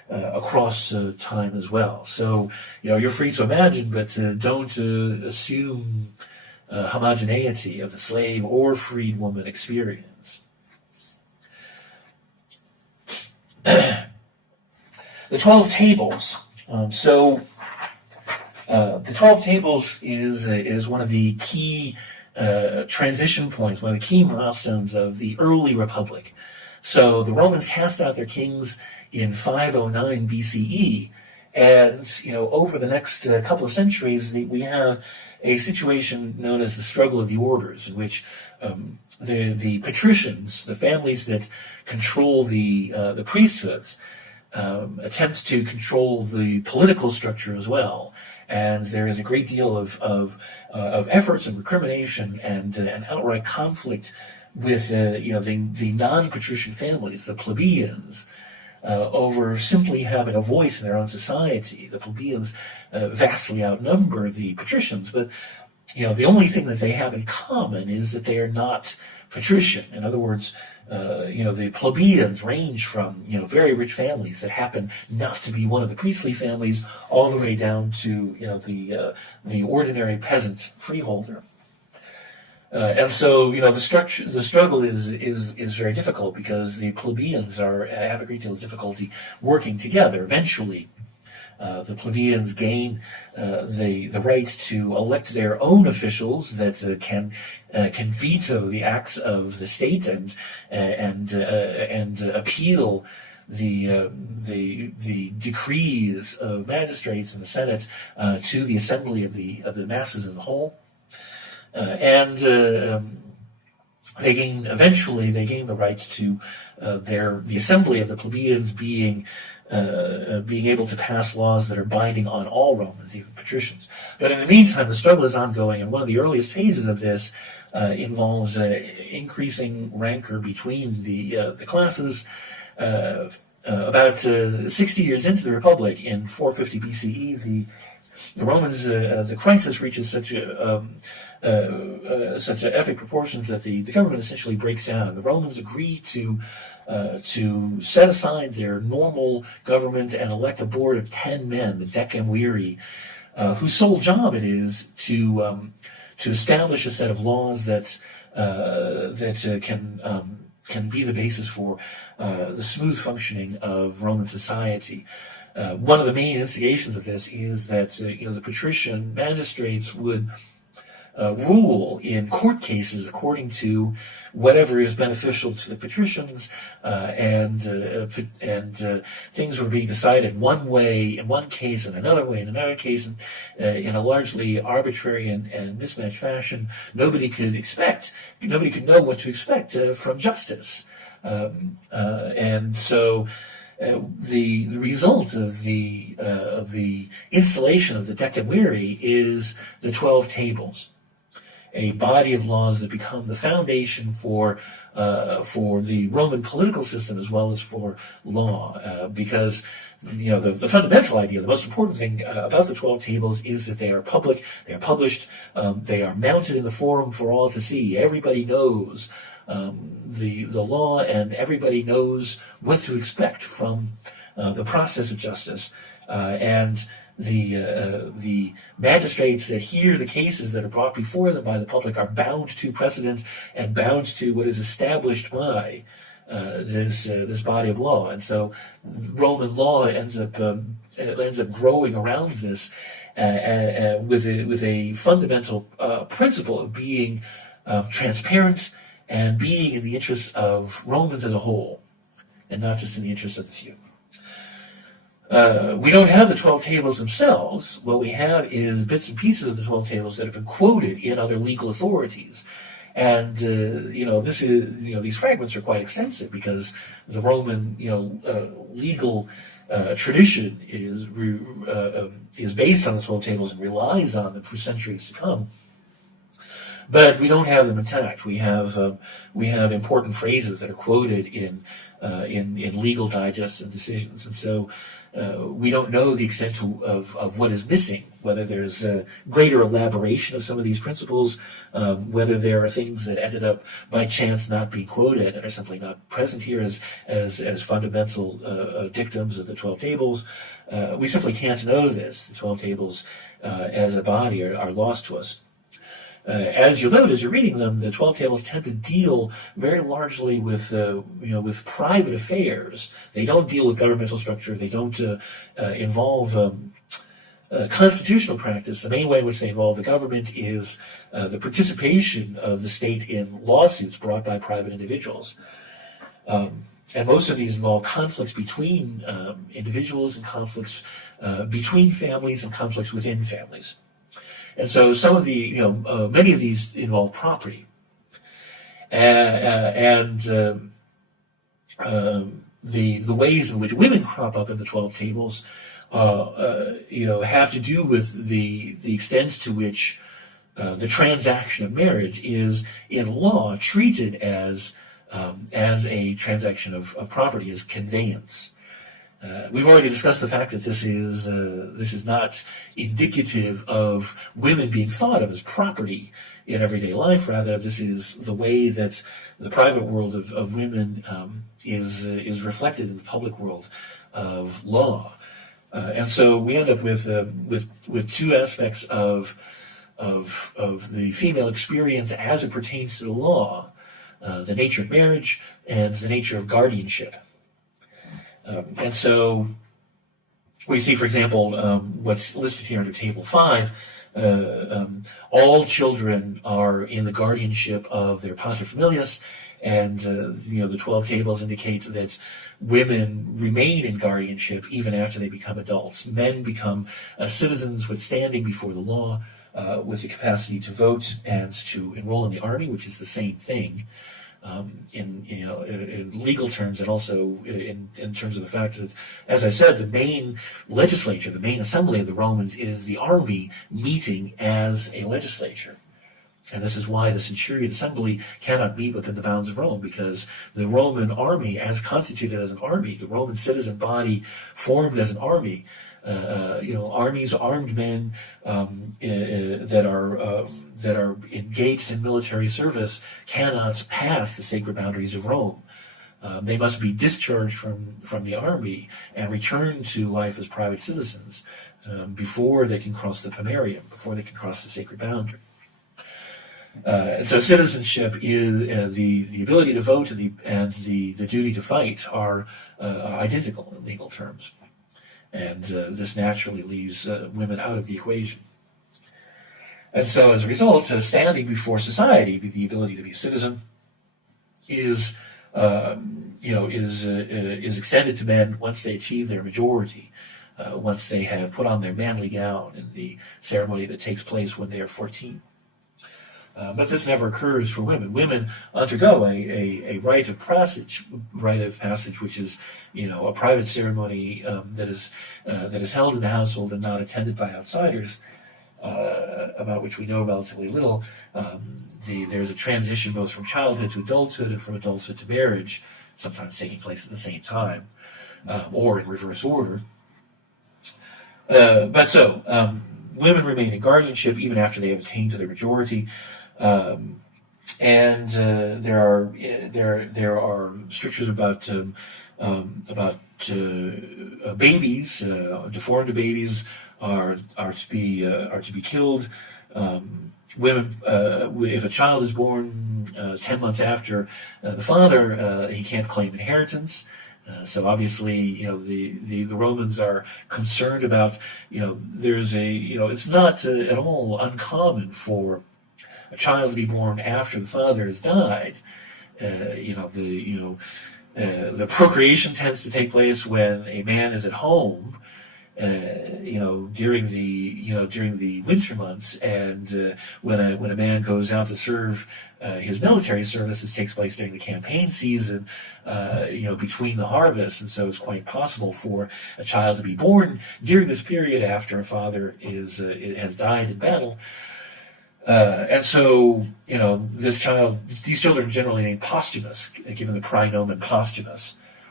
across time as well. So, you're free to imagine, but don't assume homogeneity of the slave or freed woman experience. The 12 tables. The 12 tables is one of the key transition points, one of the key milestones of the early republic. So the Romans cast out their kings in 509 BCE, and over the next couple of centuries, we have a situation known as the struggle of the orders, in which the patricians, the families that control the priesthoods, attempt to control the political structure as well. And there is a great deal of efforts and recrimination and an outright conflict with the non-patrician families, the plebeians, over simply having a voice in their own society. The plebeians vastly outnumber the patricians, but the only thing that they have in common is that they are not patrician. In other words, the plebeians range from very rich families that happen not to be one of the priestly families, all the way down to the ordinary peasant freeholder. And so the struggle is very difficult, because the plebeians have a great deal of difficulty working together. Eventually, the plebeians gain the right to elect their own officials that can veto the acts of the state and appeal the decrees of magistrates in the Senate to the assembly of the masses as a whole. Eventually they gain the right to the assembly of the plebeians being able to pass laws that are binding on all Romans, even patricians. But in the meantime, the struggle is ongoing, and one of the earliest phases of this involves increasing rancor between the classes. About 60 years into the Republic, in 450 BCE, the Romans, the crisis reaches such epic proportions that the government essentially breaks down. The Romans agree to set aside their normal government and elect a board of 10 men, the decemviri, whose sole job it is to establish a set of laws that can be the basis for the smooth functioning of Roman society. One of the main instigations of this is that the patrician magistrates would rule in court cases according to whatever is beneficial to the patricians, and things were being decided one way in one case and another way in another case, in a largely arbitrary and mismatched fashion. Nobody could know what to expect from justice, and so the result of the installation of the decemviri is the 12 tables, a body of laws that become the foundation for the Roman political system as well as for law, because the fundamental idea, the most important thing about the 12 tables is that they are public, they are published, they are mounted in the forum for all to see. Everybody knows the law, and everybody knows what to expect from the process of justice, and the magistrates that hear the cases that are brought before them by the public are bound to precedent and bound to what is established by this body of law. And so Roman law ends up growing around this with a fundamental principle of being transparent and being in the interests of Romans as a whole, and not just in the interests of the few. We don't have the 12 tables themselves. What we have is bits and pieces of the 12 tables that have been quoted in other legal authorities. And, these fragments are quite extensive, because the Roman, legal tradition is based on the 12 tables and relies on them for centuries to come. But we don't have them intact. We have important phrases that are quoted in in legal digests and decisions. And so we don't know the extent of what is missing, whether there's a greater elaboration of some of these principles, whether there are things that ended up by chance not being quoted and are simply not present here as fundamental dictums of the 12 tables. We simply can't know this. The 12 tables as a body are lost to us. As you'll note as you're reading them, the 12 tables tend to deal very largely with with private affairs. They don't deal with governmental structure. They don't involve constitutional practice. The main way in which they involve the government is the participation of the state in lawsuits brought by private individuals. And most of these involve conflicts between individuals and conflicts between families and conflicts within families. And so some of the, many of these involve property. And the ways in which women crop up in the 12 tables, have to do with the extent to which the transaction of marriage is in law treated as a transaction of property, as conveyance. We've already discussed the fact that this is not indicative of women being thought of as property in everyday life. Rather, this is the way that the private world of women is reflected in the public world of law. And so we end up with two aspects of the female experience as it pertains to the law: the nature of marriage and the nature of guardianship. And so we see, for example, what's listed here under Table 5, all children are in the guardianship of their paterfamilias, and the 12 tables indicate that women remain in guardianship even after they become adults. Men become citizens with standing before the law, with the capacity to vote and to enroll in the army, which is the same thing. In legal terms, and also in terms of the fact that, as I said, the main legislature, the main assembly of the Romans is the army meeting as a legislature. And this is why the centurion assembly cannot meet within the bounds of Rome, because the Roman army, as constituted as an army, the Roman citizen body formed as an army, armies, armed men that are engaged in military service cannot pass the sacred boundaries of Rome. They must be discharged from the army and return to life as private citizens before they can cross the pomerium, before they can cross the sacred boundary. And so citizenship is the ability to vote and the duty to fight are identical in legal terms. And this naturally leaves women out of the equation. And so, as a result, standing before society, the ability to be a citizen, is extended to men once they achieve their majority, once they have put on their manly gown in the ceremony that takes place when they are 14. But this never occurs for women. Women undergo a rite of passage, which is, a private ceremony that is held in the household and not attended by outsiders, about which we know relatively little. There's a transition both from childhood to adulthood and from adulthood to marriage, sometimes taking place at the same time, or in reverse order. Women remain in guardianship even after they have attained to their majority. There are strictures about babies. Deformed babies are to be killed. Women, if a child is born 10 months after the father, he can't claim inheritance. So obviously, the Romans are concerned about, it's not at all uncommon for a child to be born after the father has died. The procreation tends to take place when a man is at home, during the winter months, and when a man goes out to serve his military service, this takes place during the campaign season, between the harvests, and so it's quite possible for a child to be born during this period after a father has died in battle. And so, these children are generally named posthumous, given the praenomen posthumous.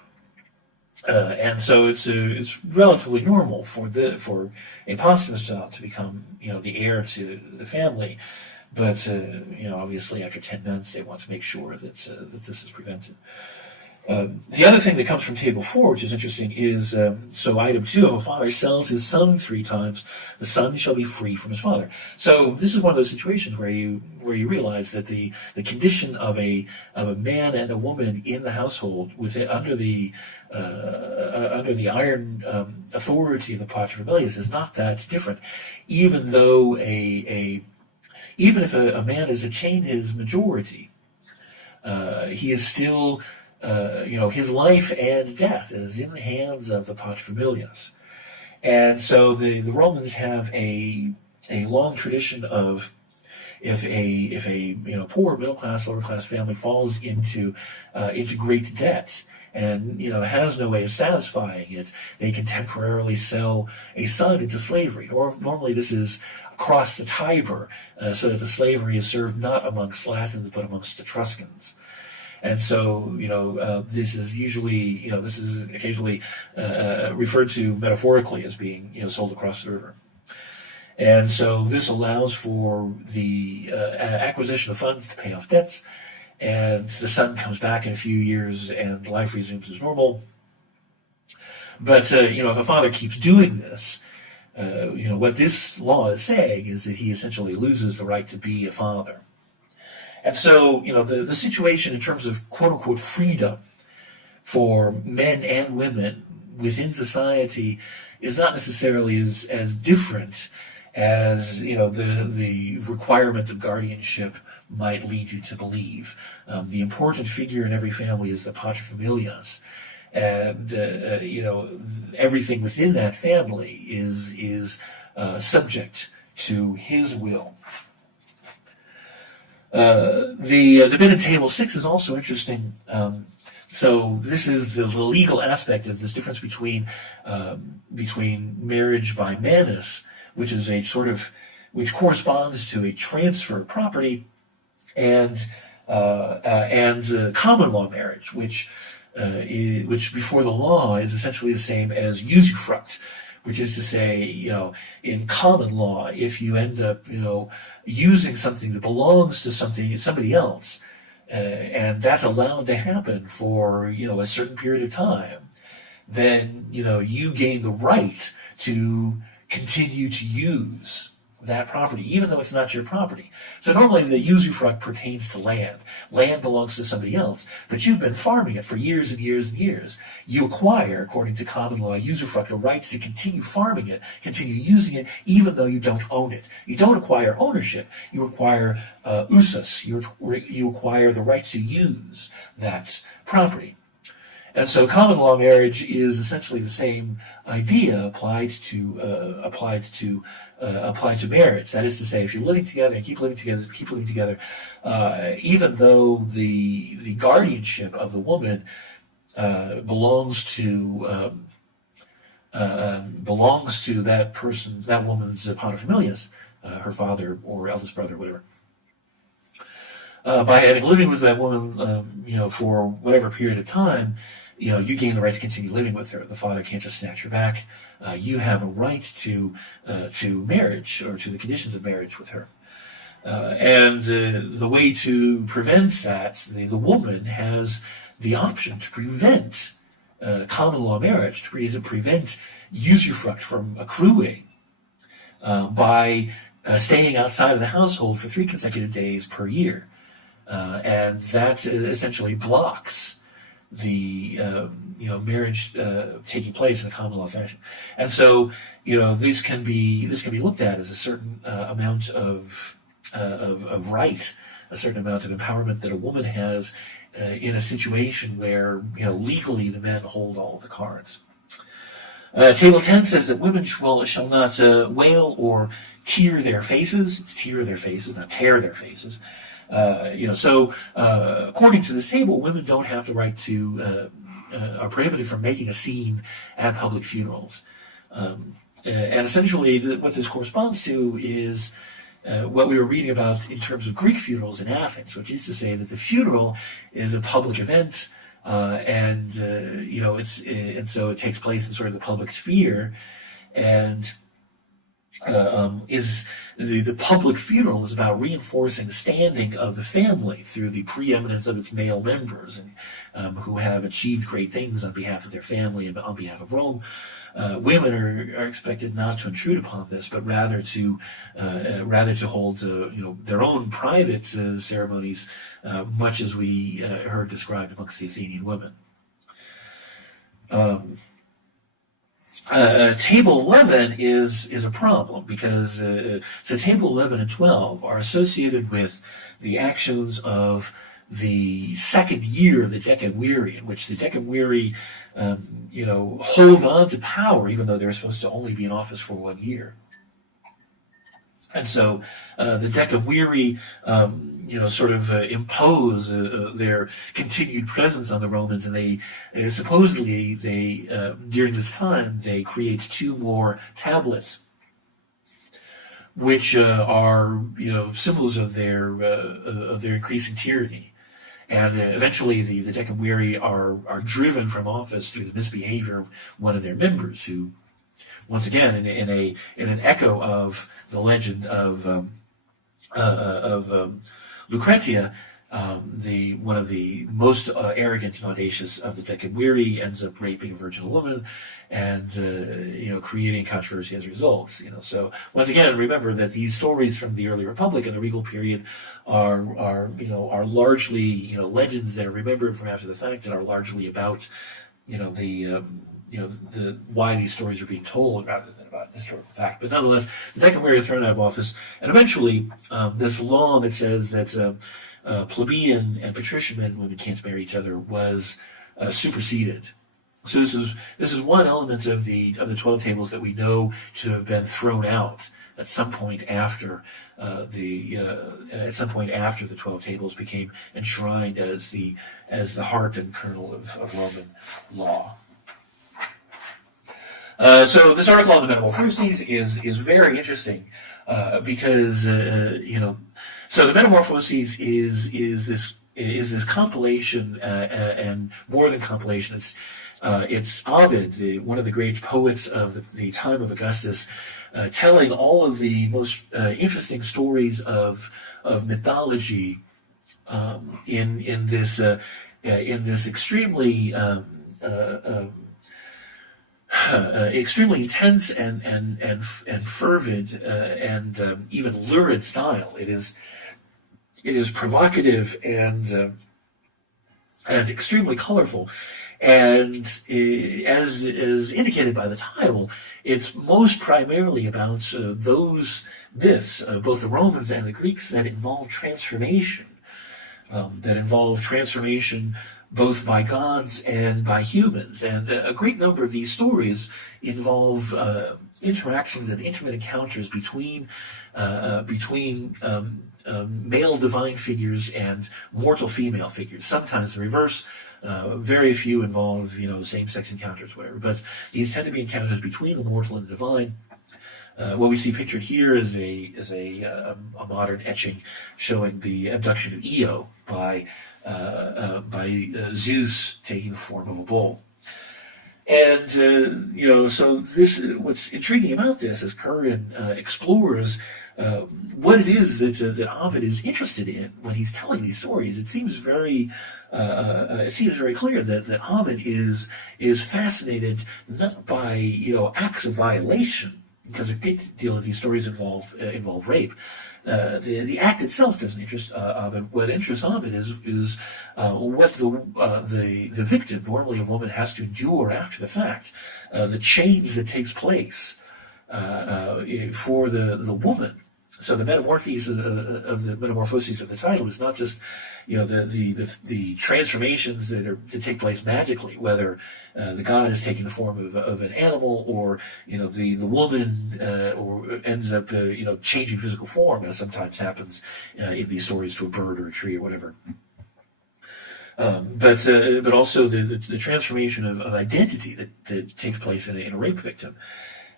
And so it's relatively normal for a posthumous child to become the heir to the family, but obviously after 10 months they want to make sure that this is prevented. The other thing that comes from table 4, which is interesting, is so item 2: if a father sells his son 3 times, the son shall be free from his father. So this is one of those situations where you realize that the condition of a man and a woman in the household under the iron authority of the paterfamilias is not that different, even though even if a man has attained his majority, he is still his life and death is in the hands of the paterfamilias. And so the Romans have a long tradition of if a poor middle class, lower class family falls into great debt and has no way of satisfying it, they can temporarily sell a son into slavery. Or normally this is across the Tiber, so that the slavery is served not amongst Latins but amongst Etruscans. And so, this is usually, this is occasionally referred to metaphorically as being, sold across the river. And so this allows for the acquisition of funds to pay off debts, and the son comes back in a few years and life resumes as normal. But, if a father keeps doing this, what this law is saying is that he essentially loses the right to be a father. And so, the situation in terms of quote-unquote freedom for men and women within society is not necessarily as different as, the requirement of guardianship might lead you to believe. The important figure in every family is the paterfamilias. And, everything within that family is subject to his will. The bit in table 6 is also interesting. So this is the legal aspect of this difference between marriage by manus, which is which corresponds to a transfer of property, and common law marriage, which before the law is essentially the same as usufruct, which is to say, in common law, if you end up, using something that belongs to somebody else, and that's allowed to happen for, a certain period of time, then, you gain the right to continue to use that property, even though it's not your property. So normally the usufruct pertains to land. Land belongs to somebody else, but you've been farming it for years and years and years. You acquire, according to common law usufruct, rights to continue farming it, continue using it, even though you don't own it. You don't acquire ownership. You acquire usus. You acquire the right to use that property. And so common law marriage is essentially the same idea applied to marriage. That is to say, if you're living together and keep living together, even though the guardianship of the woman belongs to that person, that woman's paterfamilias, her father or eldest brother, whatever. By living with that woman, for whatever period of time, you gain the right to continue living with her. The father can't just snatch her back. You have a right to marriage, or to the conditions of marriage with her. And the way to prevent that, the woman has the option to prevent common law marriage, to prevent usufruct from accruing by staying outside of the household for 3 consecutive days per year. And that essentially blocks the marriage taking place in a common law fashion. And so this can be looked at as a certain amount of right, a certain amount of empowerment that a woman has in a situation where legally the men hold all of the cards. Table 10 says that women shall not wail or tear their faces. It's tear their faces, not tear their faces. So according to this table, women don't have the right to, are prohibited from making a scene at public funerals. And essentially what this corresponds to is what we were reading about in terms of Greek funerals in Athens, which is to say that the funeral is a public event and so it takes place in sort of the public sphere, and is the public funeral is about reinforcing the standing of the family through the preeminence of its male members, and who have achieved great things on behalf of their family and on behalf of Rome. Women are expected not to intrude upon this, but rather to hold their own private ceremonies, much as we heard described amongst the Athenian women. Table 11 is a problem because so table 11 and 12 are associated with the actions of the second year of the Decemviri, in which the Decemviri hold on to power even though they're supposed to only be in office for 1 year. And so the Decemviri, impose their continued presence on the Romans, and they supposedly during this time they create 2 more tablets, which are symbols of their increasing tyranny. And eventually, the Decemviri are driven from office through the misbehavior of one of their members, who, once again, in an echo of the legend of Lucretia, one of the most arrogant and audacious of the Decemviri ends up raping a virginal woman, and creating controversy as a result. So once again, remember that these stories from the early Republic and the regal period are largely legends that are remembered from after the fact, and are largely about why these stories are being told rather than about historical fact. But nonetheless, the Decemviri is thrown out of office, and eventually this law that says that plebeian and patrician men and women can't marry each other was superseded. So this is one element of the 12 tables that we know to have been thrown out at some point after the 12 tables became enshrined as the heart and kernel of Roman law. So this article on the Metamorphoses is very interesting because so the Metamorphoses is this compilation, and more than compilation. It's Ovid, one of the great poets of the time of Augustus, telling all of the most interesting stories of mythology in this extremely extremely intense and fervid and even lurid style. It is provocative and extremely colorful, and as indicated by the title, it's most primarily about those myths of both the Romans and the Greeks that involve transformation, both by gods and by humans. And a great number of these stories involve interactions and intimate encounters between male divine figures and mortal female figures. Sometimes the reverse. Very few involve, same-sex encounters, whatever. But these tend to be encounters between the mortal and the divine. What we see pictured here is a modern etching showing the abduction of Io by Zeus taking the form of a bull. And so what's intriguing about this is Curran explores what it is that Ovid is interested in when he's telling these stories. It seems very clear that Ovid is fascinated not by acts of violation, because a great deal of these stories involve rape. The act itself doesn't interest Ovid. What interests Ovid is what the victim, normally a woman, has to endure after the fact, the change that takes place for the woman. So the metamorphoses of the Metamorphoses of the title is not just the transformations that take place magically, whether the god is taking the form of an animal, or the woman or ends up changing physical form, as sometimes happens in these stories, to a bird or a tree or whatever. But also the transformation of identity that takes place in a rape victim.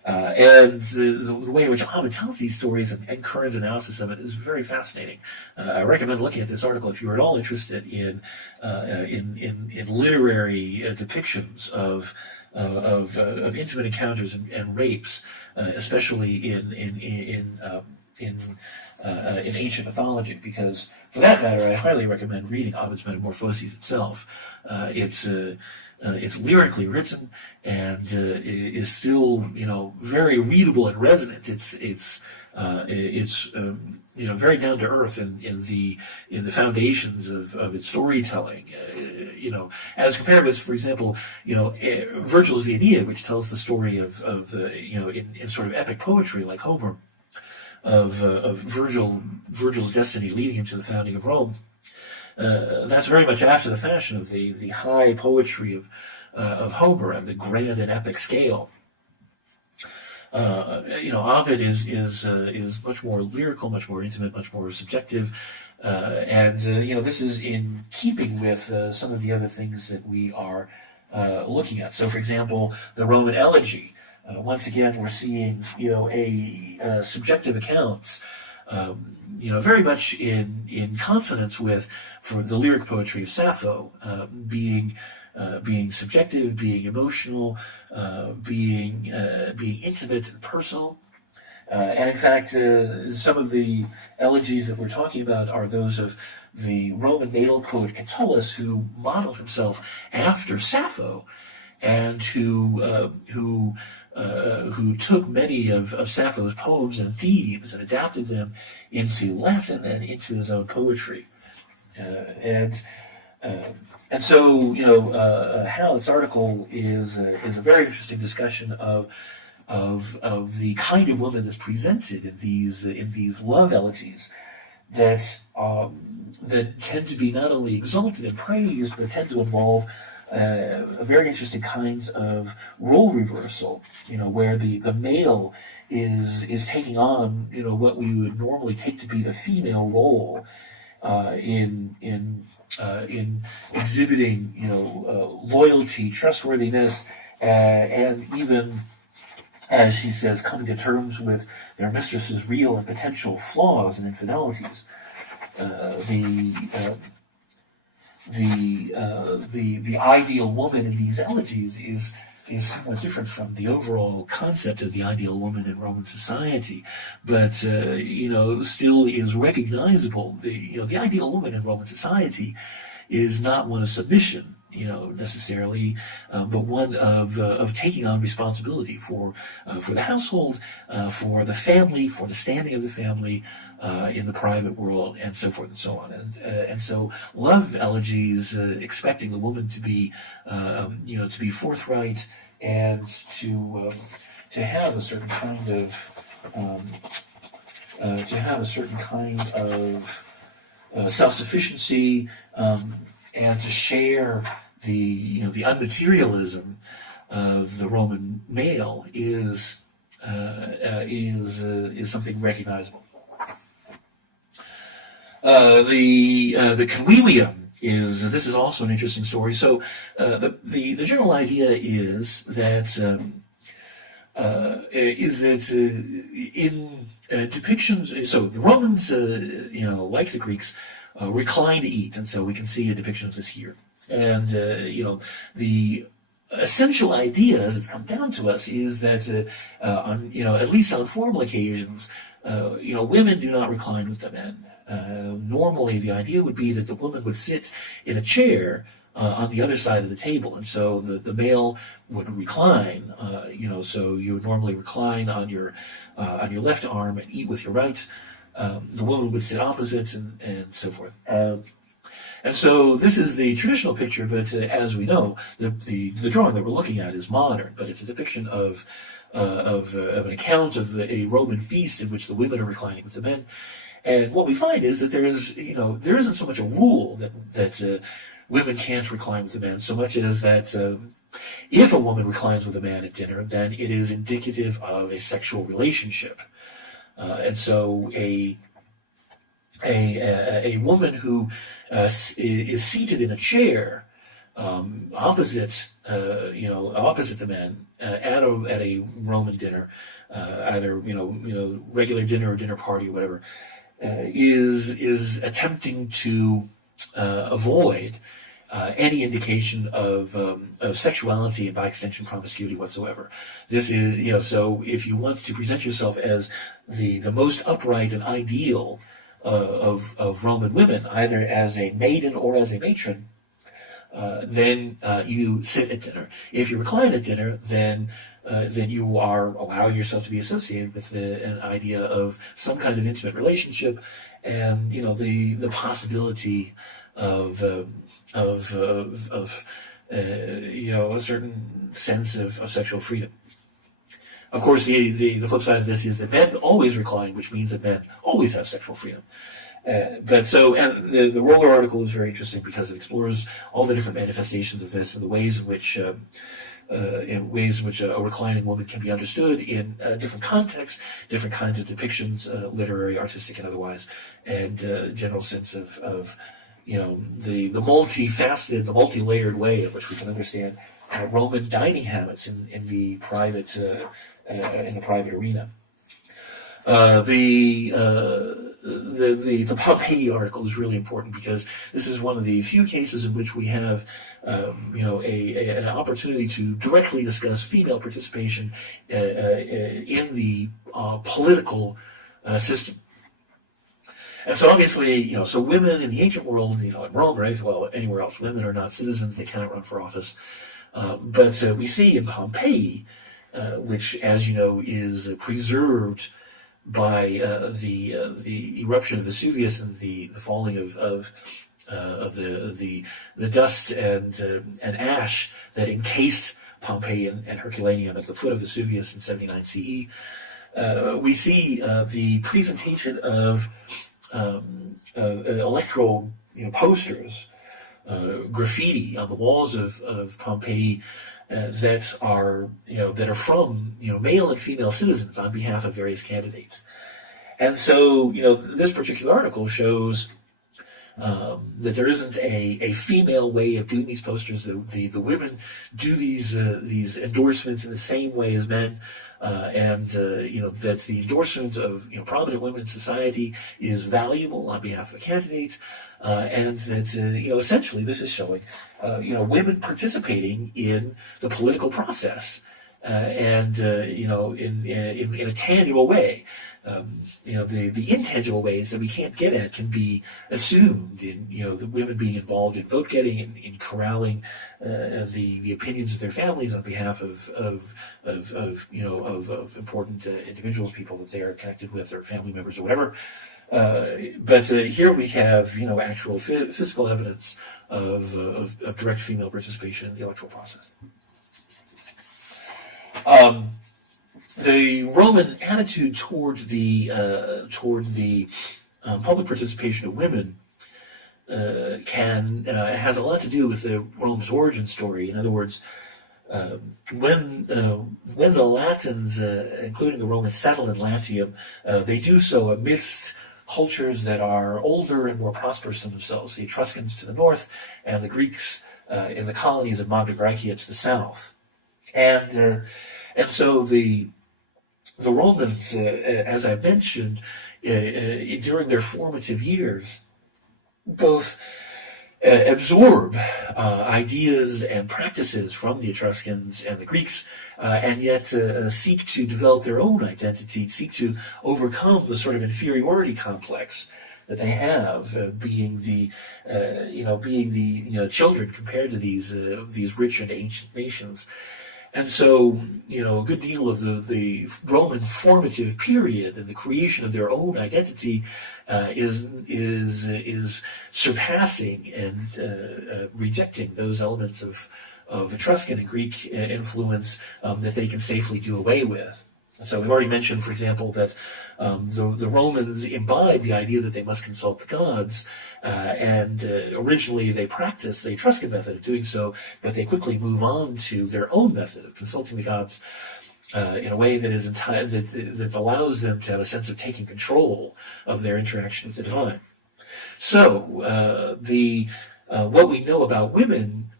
And the way in which Ovid tells these stories and Curran's analysis of it is very fascinating. I recommend looking at this article if you're at all interested in literary depictions of intimate encounters and rapes, especially in ancient mythology. Because, for that matter, I highly recommend reading Ovid's Metamorphoses itself. It's lyrically written and is still, very readable and resonant. It's very down to earth in the foundations of its storytelling. As compared with, for example, Virgil's the Aeneid, which tells the story of the in sort of epic poetry like Homer of Virgil's destiny leading him to the founding of Rome. That's very much after the fashion of the high poetry of Homer and the grand and epic scale. Ovid is much more lyrical, much more intimate, much more subjective, and this is in keeping with some of the other things that we are looking at. So, for example, the Roman elegy. Once again, we're seeing a subjective accounts. Very much in consonance with, for the lyric poetry of Sappho, being subjective, being emotional, being intimate and personal. And in fact, some of the elegies that we're talking about are those of the Roman natal poet Catullus, who modeled himself after Sappho, and who took many of Sappho's poems and themes and adapted them into Latin and into his own poetry. And so Hallett's article is a very interesting discussion of the kind of woman that's presented in these love elegies that tend to be not only exalted and praised, but tend to involve very interesting kinds of role reversal, where the male is taking on, what we would normally take to be the female role, in exhibiting, loyalty, trustworthiness, and even, as she says, coming to terms with their mistress's real and potential flaws and infidelities. The ideal woman in these elegies is somewhat different from the overall concept of the ideal woman in Roman society, but still is recognizable. The ideal woman in Roman society is not one of submission, necessarily, but one of taking on responsibility for the household, for the family, for the standing of the family in the private world, and so forth and so on. And so love elegies expecting the woman to be forthright and to have a certain kind of self-sufficiency, and to share the unmaterialism of the Roman male is something recognizable. The convenium this is also an interesting story. So the general idea is that in depictions, so the Romans, like the Greeks, recline to eat, and so we can see a depiction of this here. And the essential idea, as it's come down to us, is that at least on formal occasions, women do not recline with the men. Normally, the idea would be that the woman would sit in a chair on the other side of the table, and so the male would recline. So you would normally recline on your left arm and eat with your right. The woman would sit opposite, and so forth. And so this is the traditional picture, but as we know, the drawing that we're looking at is modern, but it's a depiction of an account of a Roman feast in which the women are reclining with the men. And what we find is that there isn't so much a rule that women can't recline with the men, so much as that if a woman reclines with a man at dinner, then it is indicative of a sexual relationship. And so a woman who is seated in a chair opposite the men at a Roman dinner, either regular dinner or dinner party or whatever, is attempting to avoid any indication of sexuality and by extension promiscuity whatsoever. This is so if you want to present yourself as the most upright and ideal of Roman women, either as a maiden or as a matron, then you sit at dinner. If you recline at dinner, then you are allowing yourself to be associated with an idea of some kind of intimate relationship, and the possibility of a certain sense of sexual freedom. Of course, the flip side of this is that men always recline, which means that men always have sexual freedom. And the Roller article is very interesting because it explores all the different manifestations of this and the ways in which a reclining woman can be understood in different contexts, different kinds of depictions, literary, artistic, and otherwise, and general sense of the multifaceted, the multi-layered way in which we can understand Roman dining habits in the private arena. The Pompeii article is really important because this is one of the few cases in which we have an opportunity to directly discuss female participation in the political system. And so obviously, so women in the ancient world, in Rome, right, well, anywhere else, women are not citizens, they cannot run for office. But we see in Pompeii, which, as you know, is preserved by the eruption of Vesuvius and the falling of the dust and ash that encased Pompeii and Herculaneum at the foot of Vesuvius in 79 CE. We see the presentation of electoral posters, graffiti on the walls of Pompeii that are from male and female citizens on behalf of various candidates. And so this particular article shows that there isn't a female way of doing these posters. The women do these endorsements in the same way as men, and that the endorsement of prominent women in society is valuable on behalf of the candidates, and that essentially this is showing women participating in the political process, and in a tangible way. The intangible ways that we can't get at can be assumed in the women being involved in vote getting and in corralling the opinions of their families on behalf of important individuals, people that they are connected with, or family members or whatever. But here we have actual physical evidence of direct female participation in the electoral process. The Roman attitude toward the public participation of women has a lot to do with Rome's origin story. In other words, when the Latins, including the Romans, settled in Latium, they do so amidst cultures that are older and more prosperous than themselves. The Etruscans to the north, and the Greeks in the colonies of Magna Graecia to the south, and so the Romans, as I mentioned, during their formative years, both absorb ideas and practices from the Etruscans and the Greeks, and yet seek to develop their own identity, seek to overcome the sort of inferiority complex that they have, being the children compared to these rich and ancient nations. And so, a good deal of the Roman formative period and the creation of their own identity is surpassing and rejecting those elements of Etruscan and Greek influence that they can safely do away with. So we've already mentioned, for example, that the Romans imbibed the idea that they must consult the gods, and originally they practiced the Etruscan method of doing so, but they quickly move on to their own method of consulting the gods in a way that is that allows them to have a sense of taking control of their interaction with the divine. So what we know about women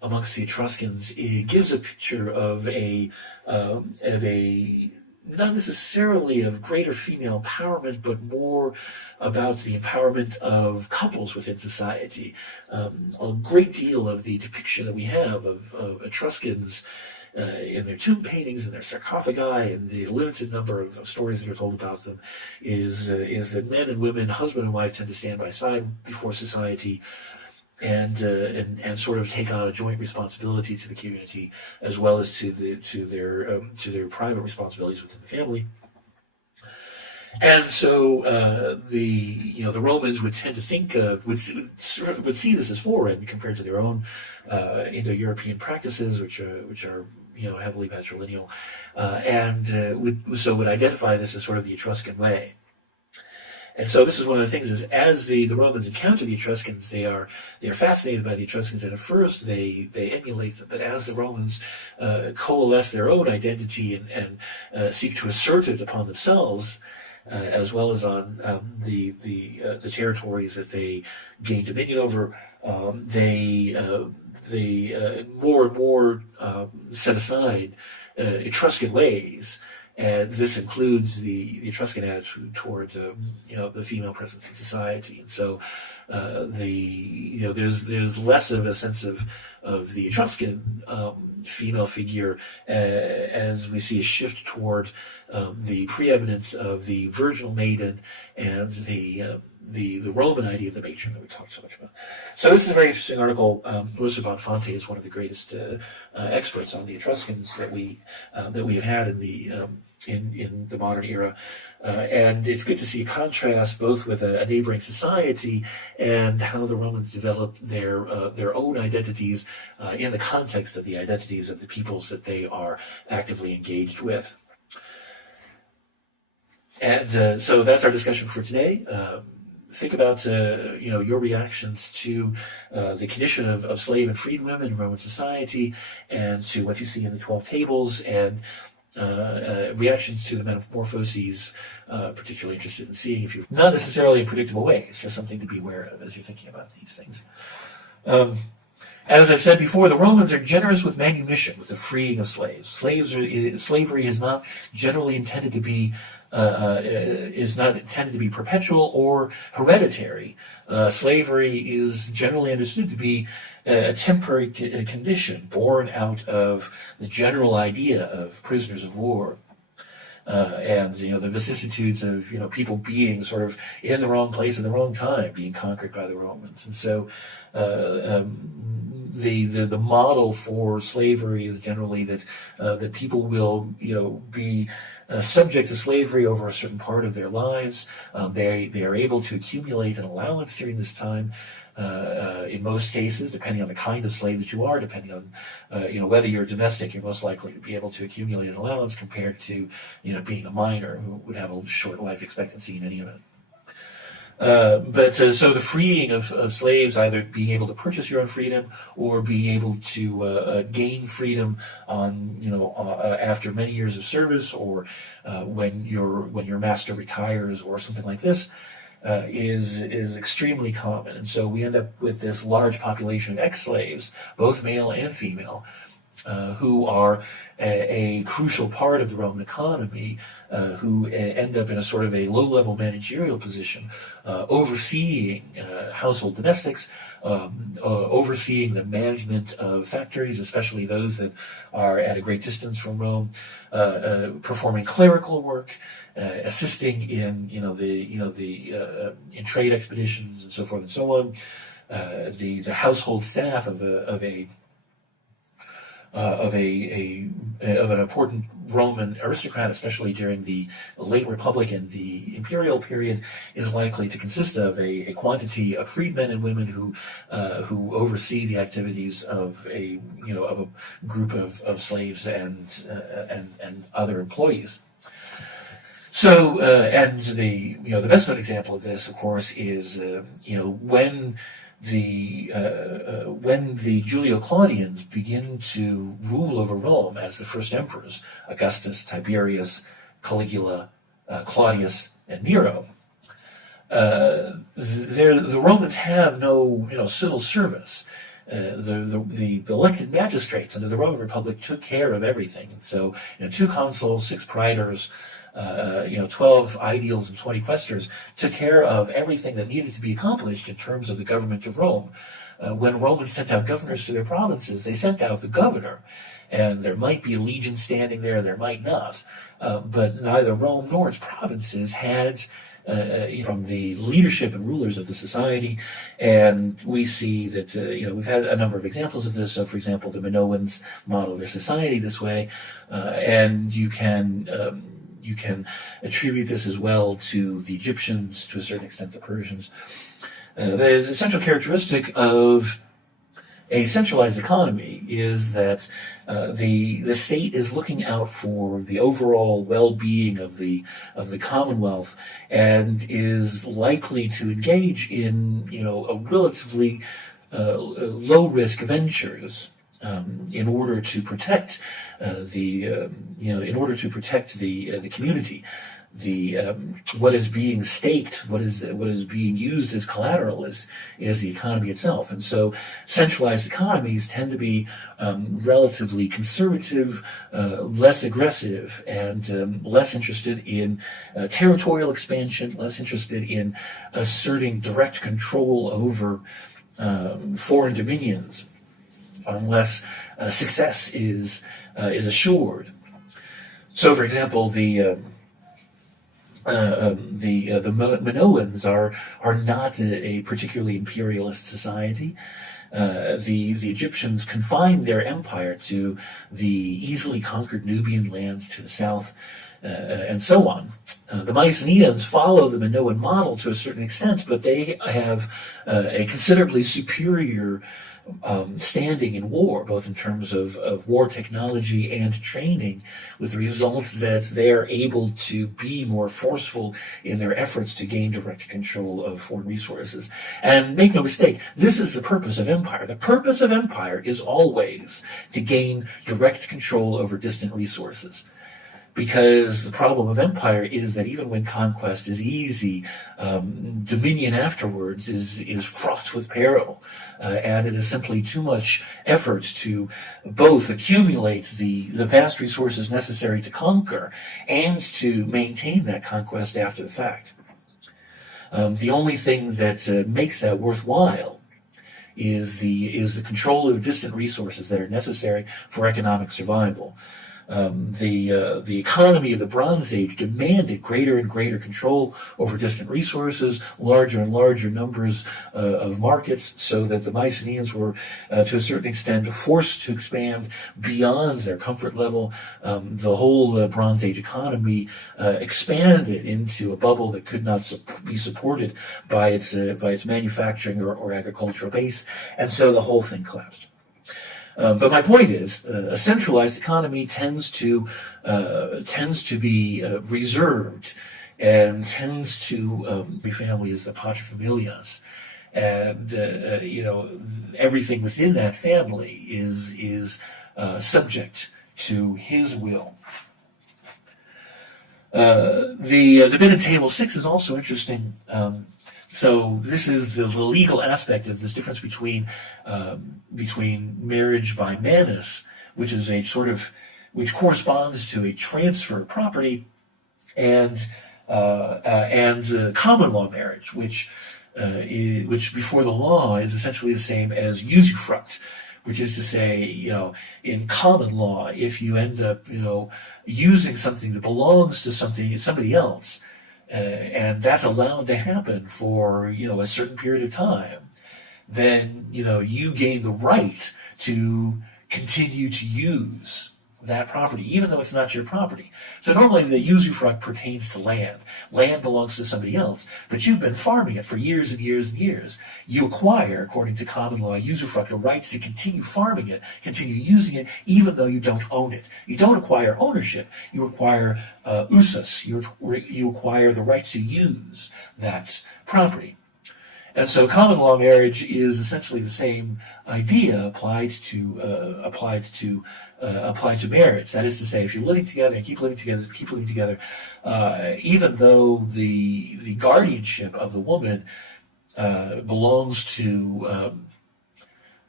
amongst the Etruscans, it gives a picture of a not necessarily of greater female empowerment, but more about the empowerment of couples within society. A great deal of the depiction that we have of Etruscans in their tomb paintings and their sarcophagi and the limited number of stories that are told about them is that men and women, husband and wife, tend to stand by side before society and sort of take on a joint responsibility to the community as well as to their private responsibilities within the family. And so the Romans would tend to think would see this as foreign compared to their own Indo-European practices, which are heavily patrilineal, and would identify this as sort of the Etruscan way. And so this is one of the things: is as the Romans encounter the Etruscans, they are fascinated by the Etruscans, and at first they emulate them. But as the Romans coalesce their own identity and seek to assert it upon themselves, as well as on the territories that they gain dominion over, they more and more set aside Etruscan ways. And this includes the Etruscan attitude toward the female presence in society, and so there's less of a sense of the Etruscan female figure as we see a shift toward the preeminence of the virginal maiden and the Roman idea of the matron that we talked so much about. So this is a very interesting article. Luisa Bonfante is one of the greatest experts on the Etruscans that we have had in the modern era, and it's good to see a contrast both with a neighboring society and how the Romans developed their own identities in the context of the identities of the peoples that they are actively engaged with. And so that's our discussion for today. Think about your reactions to the condition of slave and freed women in Roman society, and to what you see in the 12 tables, and reactions to the metamorphoses. Particularly interested in seeing if you're not necessarily in predictable ways, just something to be aware of as you're thinking about these things. As I've said before, the Romans are generous with manumission, with the freeing of slaves. Slavery is not generally intended to be perpetual or hereditary. Slavery is generally understood to be a temporary condition born out of the general idea of prisoners of war. And the vicissitudes of people being sort of in the wrong place at the wrong time, being conquered by the Romans. And so the model for slavery is generally that people will be subject to slavery over a certain part of their lives. They are able to accumulate an allowance during this time. In most cases, depending on the kind of slave that you are, depending on whether you're domestic, you're most likely to be able to accumulate an allowance compared to being a minor who would have a short life expectancy in any event. So the freeing of slaves, either being able to purchase your own freedom or being able to gain freedom on after many years of service, or when your master retires or something like this, is extremely common. And so we end up with this large population of ex-slaves, both male and female, who are a crucial part of the Roman economy, who end up in a sort of a low-level managerial position, overseeing household domestics, overseeing the management of factories, especially those that are at a great distance from Rome, performing clerical work, assisting in in trade expeditions and so forth and so on. The household staff of an important Roman aristocrat, especially during the late Republic and the imperial period, is likely to consist of a quantity of freedmen and women who oversee the activities of a group of slaves and other employees. So, and the best known example of this, of course, is when the Julio-Claudians begin to rule over Rome as the first emperors, Augustus, Tiberius, Caligula, Claudius, and Nero, the Romans have no civil service. the elected magistrates under the Roman Republic took care of everything. And so, 2 consuls, 6 praetors, 12 aediles and 20 quaestors took care of everything that needed to be accomplished in terms of the government of Rome. When Romans sent out governors to their provinces, they sent out the governor. And there might be a legion standing there might not. But neither Rome nor its provinces had from the leadership and rulers of the society. And we see that, we've had a number of examples of this. So, for example, the Minoans model their society this way. And you can attribute this as well to the Egyptians, to a certain extent the Persians. The essential characteristic of a centralized economy is that the state is looking out for the overall well-being of the commonwealth, and is likely to engage in a relatively low-risk ventures in order to protect the community. What is being staked, what is being used as collateral is the economy itself. And so centralized economies tend to be relatively conservative, less aggressive, and less interested in territorial expansion, less interested in asserting direct control over foreign dominions, unless success is assured. So, for example, the Minoans are not a particularly imperialist society. The Egyptians confined their empire to the easily conquered Nubian lands to the south, and so on. The Mycenaeans follow the Minoan model to a certain extent, but they have a considerably superior standing in war, both in terms of war technology and training, with the result that they are able to be more forceful in their efforts to gain direct control of foreign resources. And make no mistake, this is the purpose of empire. The purpose of empire is always to gain direct control over distant resources. Because the problem of empire is that even when conquest is easy, dominion afterwards is fraught with peril. And it is simply too much effort to both accumulate the vast resources necessary to conquer and to maintain that conquest after the fact. The only thing that makes that worthwhile is the control of distant resources that are necessary for economic survival. The economy of the Bronze Age demanded greater and greater control over distant resources, larger and larger numbers of markets, so that the Mycenaeans were, to a certain extent, forced to expand beyond their comfort level. The whole Bronze Age economy expanded into a bubble that could not be supported by its manufacturing or agricultural base, and so the whole thing collapsed. But my point is, a centralized economy tends to be reserved, and tends to every family is the paterfamilias, and everything within that family is subject to his will. The bit in Table 6 is also interesting. So this is the legal aspect of this difference between marriage by manus, which is which corresponds to a transfer of property, and common law marriage, which before the law is essentially the same as usufruct, which is to say, in common law, if you end up, using something that belongs to somebody else, and that's allowed to happen for, a certain period of time, then, you gain the right to continue to use that property, even though it's not your property. So normally the usufruct pertains to land. Land belongs to somebody else, but you've been farming it for years and years and years. You acquire, according to common law usufruct, the rights to continue farming it, continue using it, even though you don't own it. You don't acquire ownership. You acquire usus. You acquire the right to use that property. And so common law marriage is essentially the same idea applied to marriage. That is to say, if you're living together and keep living together, even though the guardianship of the woman belongs to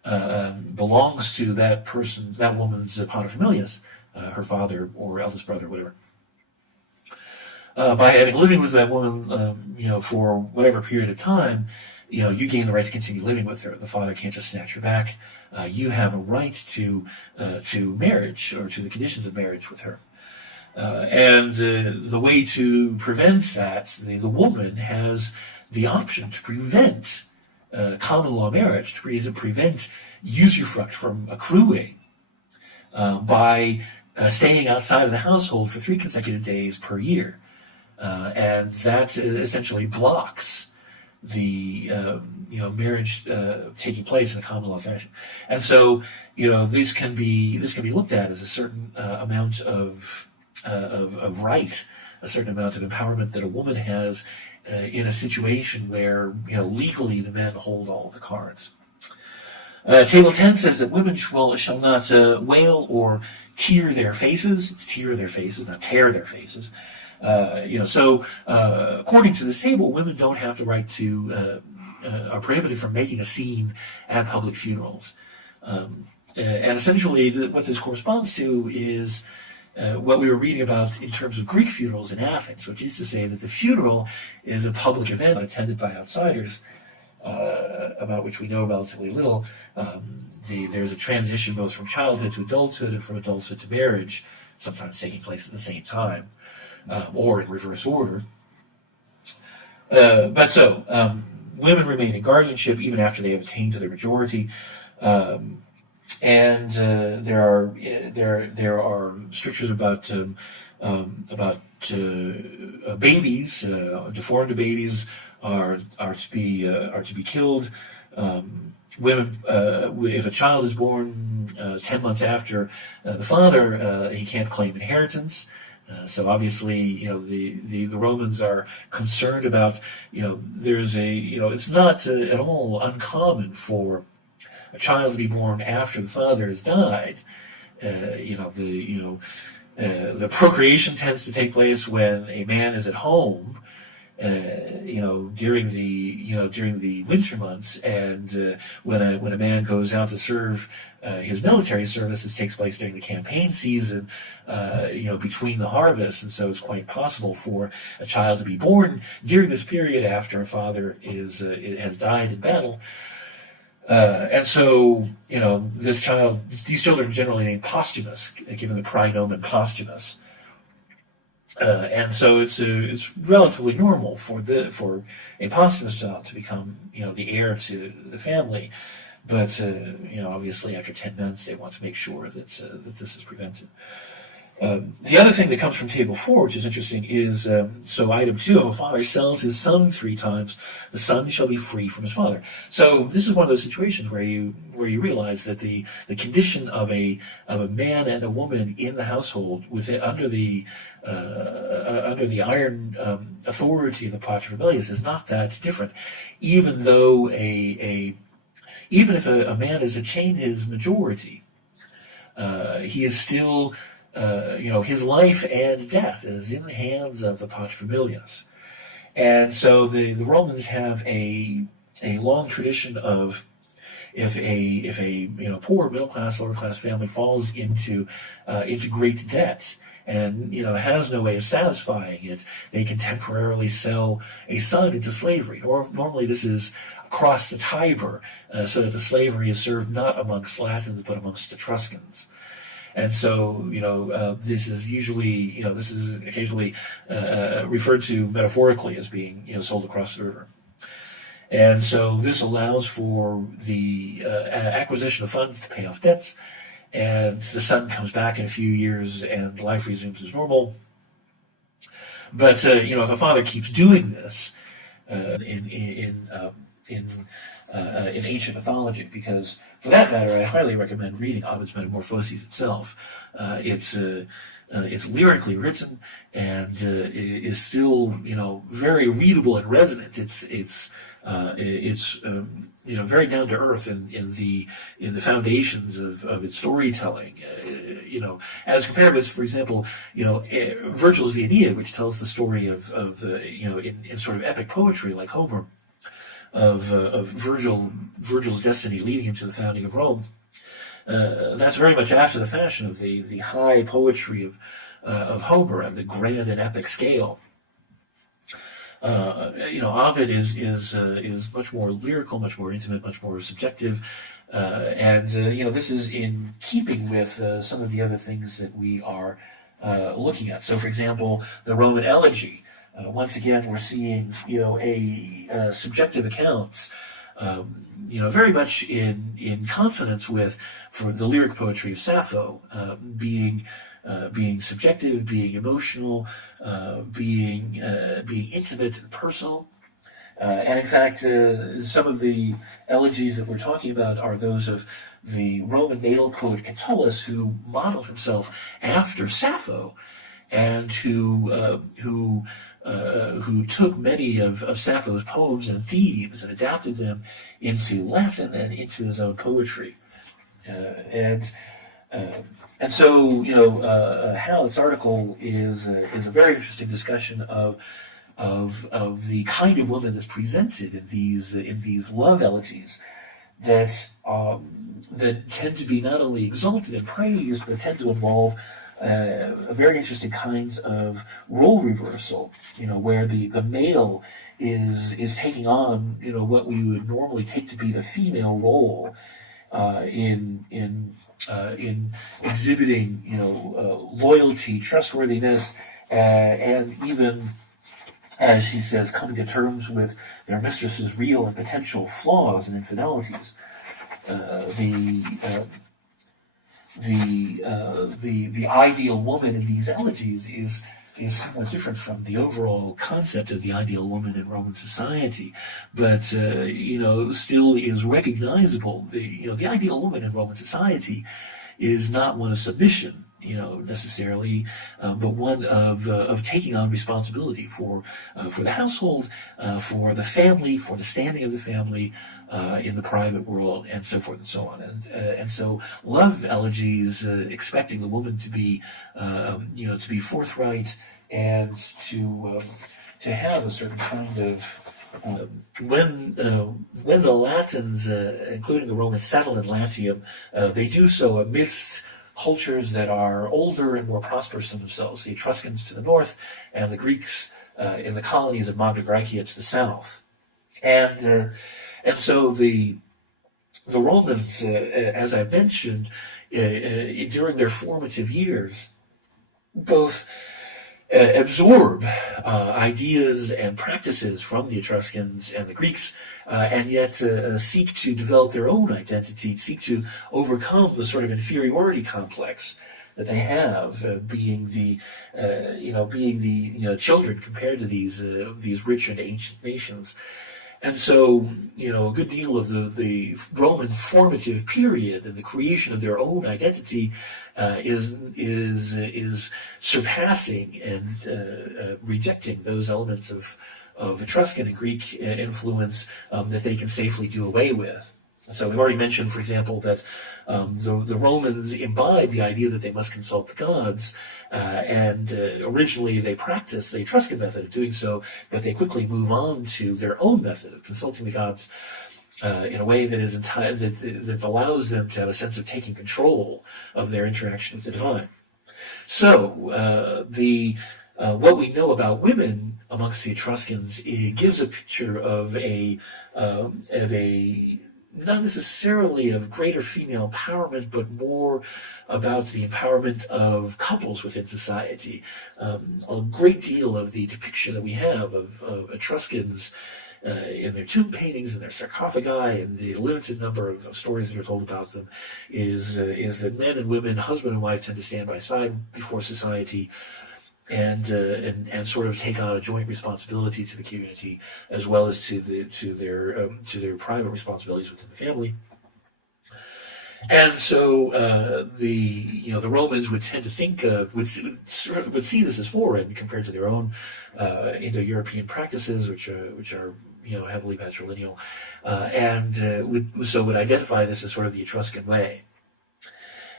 belongs to that person, that woman's paterfamilias, her father or eldest brother, whatever. By having living with that woman, for whatever period of time, you gain the right to continue living with her. The father can't just snatch her back. You have a right to marriage, or to the conditions of marriage with her. And the way to prevent that, the woman has the option to prevent common law marriage, to prevent usufruct from accruing by staying outside of the household for 3 consecutive days per year. And that essentially blocks the marriage taking place in a common law fashion. And so this can be looked at as a certain amount of right, a certain amount of empowerment that a woman has in a situation where legally the men hold all of the cards. Table 10 says that women shall not wail or tear their faces. It's tear their faces, not tear their faces. So according to this table, women don't have the right to, are prohibited from making a scene at public funerals. And essentially what this corresponds to is what we were reading about in terms of Greek funerals in Athens, which is to say that the funeral is a public event attended by outsiders, about which we know relatively little. There's a transition both from childhood to adulthood and from adulthood to marriage, sometimes taking place at the same time. Or in reverse order. Women remain in guardianship even after they have attained to their majority, and there are strictures about babies. Deformed babies are to be killed. Women, if a child is born 10 months after the father, he can't claim inheritance. So obviously, the Romans are concerned about, it's not at all uncommon for a child to be born after the father has died. The procreation tends to take place when a man is at home, during the winter months, and when a man goes out to serve his military service, this takes place during the campaign season, between the harvests, and so it's quite possible for a child to be born during this period after a father has died in battle. And so, these children are generally named posthumous, given the praenomen posthumous. And so it's relatively normal for a posthumous child to become, the heir to the family. But, obviously after 10 months, they want to make sure that this is prevented. The other thing that comes from table 4, which is interesting, is, item 2, if a father sells his son 3 times, the son shall be free from his father. So this is one of those situations where you realize that the condition of a man and a woman in the household under the iron authority of the paterfamilias is not that different, even though even if a man has attained his majority, he is still, his life and death is in the hands of the paterfamilias. And so the Romans have a long tradition of, if a poor middle class, lower class family falls into great debt and has no way of satisfying it, they can temporarily sell a son into slavery. Or normally this is across the Tiber, so that the slavery is served not amongst Latins but amongst Etruscans. And so, this is usually, this is occasionally referred to metaphorically as being, sold across the river. And so this allows for the acquisition of funds to pay off debts, and the son comes back in a few years and life resumes as normal. But, if a father keeps doing this in ancient mythology, because for that matter, I highly recommend reading Ovid's Metamorphoses itself. It's lyrically written and is still very readable and resonant. It's very down to earth in the foundations of its storytelling. As compared with, for example, Virgil's the Aeneid, which tells the story of the in sort of epic poetry like Homer. of Virgil's destiny leading him to the founding of Rome. That's very much after the fashion of the high poetry of Homer and the grand and epic scale. Ovid is much more lyrical, much more intimate, much more subjective, and this is in keeping with some of the other things that we are looking at. So, for example, the Roman elegy. Once again, we're seeing a subjective accounts. Very much in consonance with for the lyric poetry of Sappho, being subjective, being emotional, being intimate and personal. And in fact, some of the elegies that we're talking about are those of the Roman natal poet Catullus, who modeled himself after Sappho, and who took many of Sappho's poems and themes and adapted them into Latin and into his own poetry. And so, Hallett's article is a very interesting discussion of the kind of woman that's presented in these love elegies that tend to be not only exalted and praised, but tend to involve very interesting kinds of role reversal. Where the male is taking on what we would normally take to be the female role in exhibiting loyalty, trustworthiness, and even, as she says, coming to terms with their mistress's real and potential flaws and infidelities. The ideal woman in these elegies is somewhat different from the overall concept of the ideal woman in Roman society, but still is recognizable. The ideal woman in Roman society is not one of submission, necessarily, but one of taking on responsibility for the household, for the family, for the standing of the family in the private world, and so forth and so on. And so love elegies expecting the woman to be forthright and to have a certain kind of when the Latins, including the Romans, settled in Latium, they do so amidst cultures that are older and more prosperous than themselves. The Etruscans to the north, and the Greeks in the colonies of Magna Graecia to the south. And so the Romans, as I mentioned, during their formative years, both absorb ideas and practices from the Etruscans and the Greeks, and yet seek to develop their own identity, seek to overcome the sort of inferiority complex that they have, being the children compared to these rich and ancient nations. And so, a good deal of the Roman formative period and the creation of their own identity is surpassing and rejecting those elements of Etruscan and Greek influence that they can safely do away with. So we've already mentioned, for example, that the Romans imbibed the idea that they must consult the gods, and originally they practiced the Etruscan method of doing so, but they quickly move on to their own method of consulting the gods in a way that is that allows them to have a sense of taking control of their interaction with the divine. So what we know about women amongst the Etruscans, it gives a picture of a not necessarily of greater female empowerment, but more about the empowerment of couples within society. A great deal of the depiction that we have of Etruscans in their tomb paintings and their sarcophagi and the limited number of stories that are told about them is that men and women, husband and wife, tend to stand by side before society and sort of take on a joint responsibility to the community as well as to their private responsibilities within the family. And so the Romans would tend to think would see this as foreign compared to their own Indo-European practices, which are heavily patrilineal, and would identify this as sort of the Etruscan way.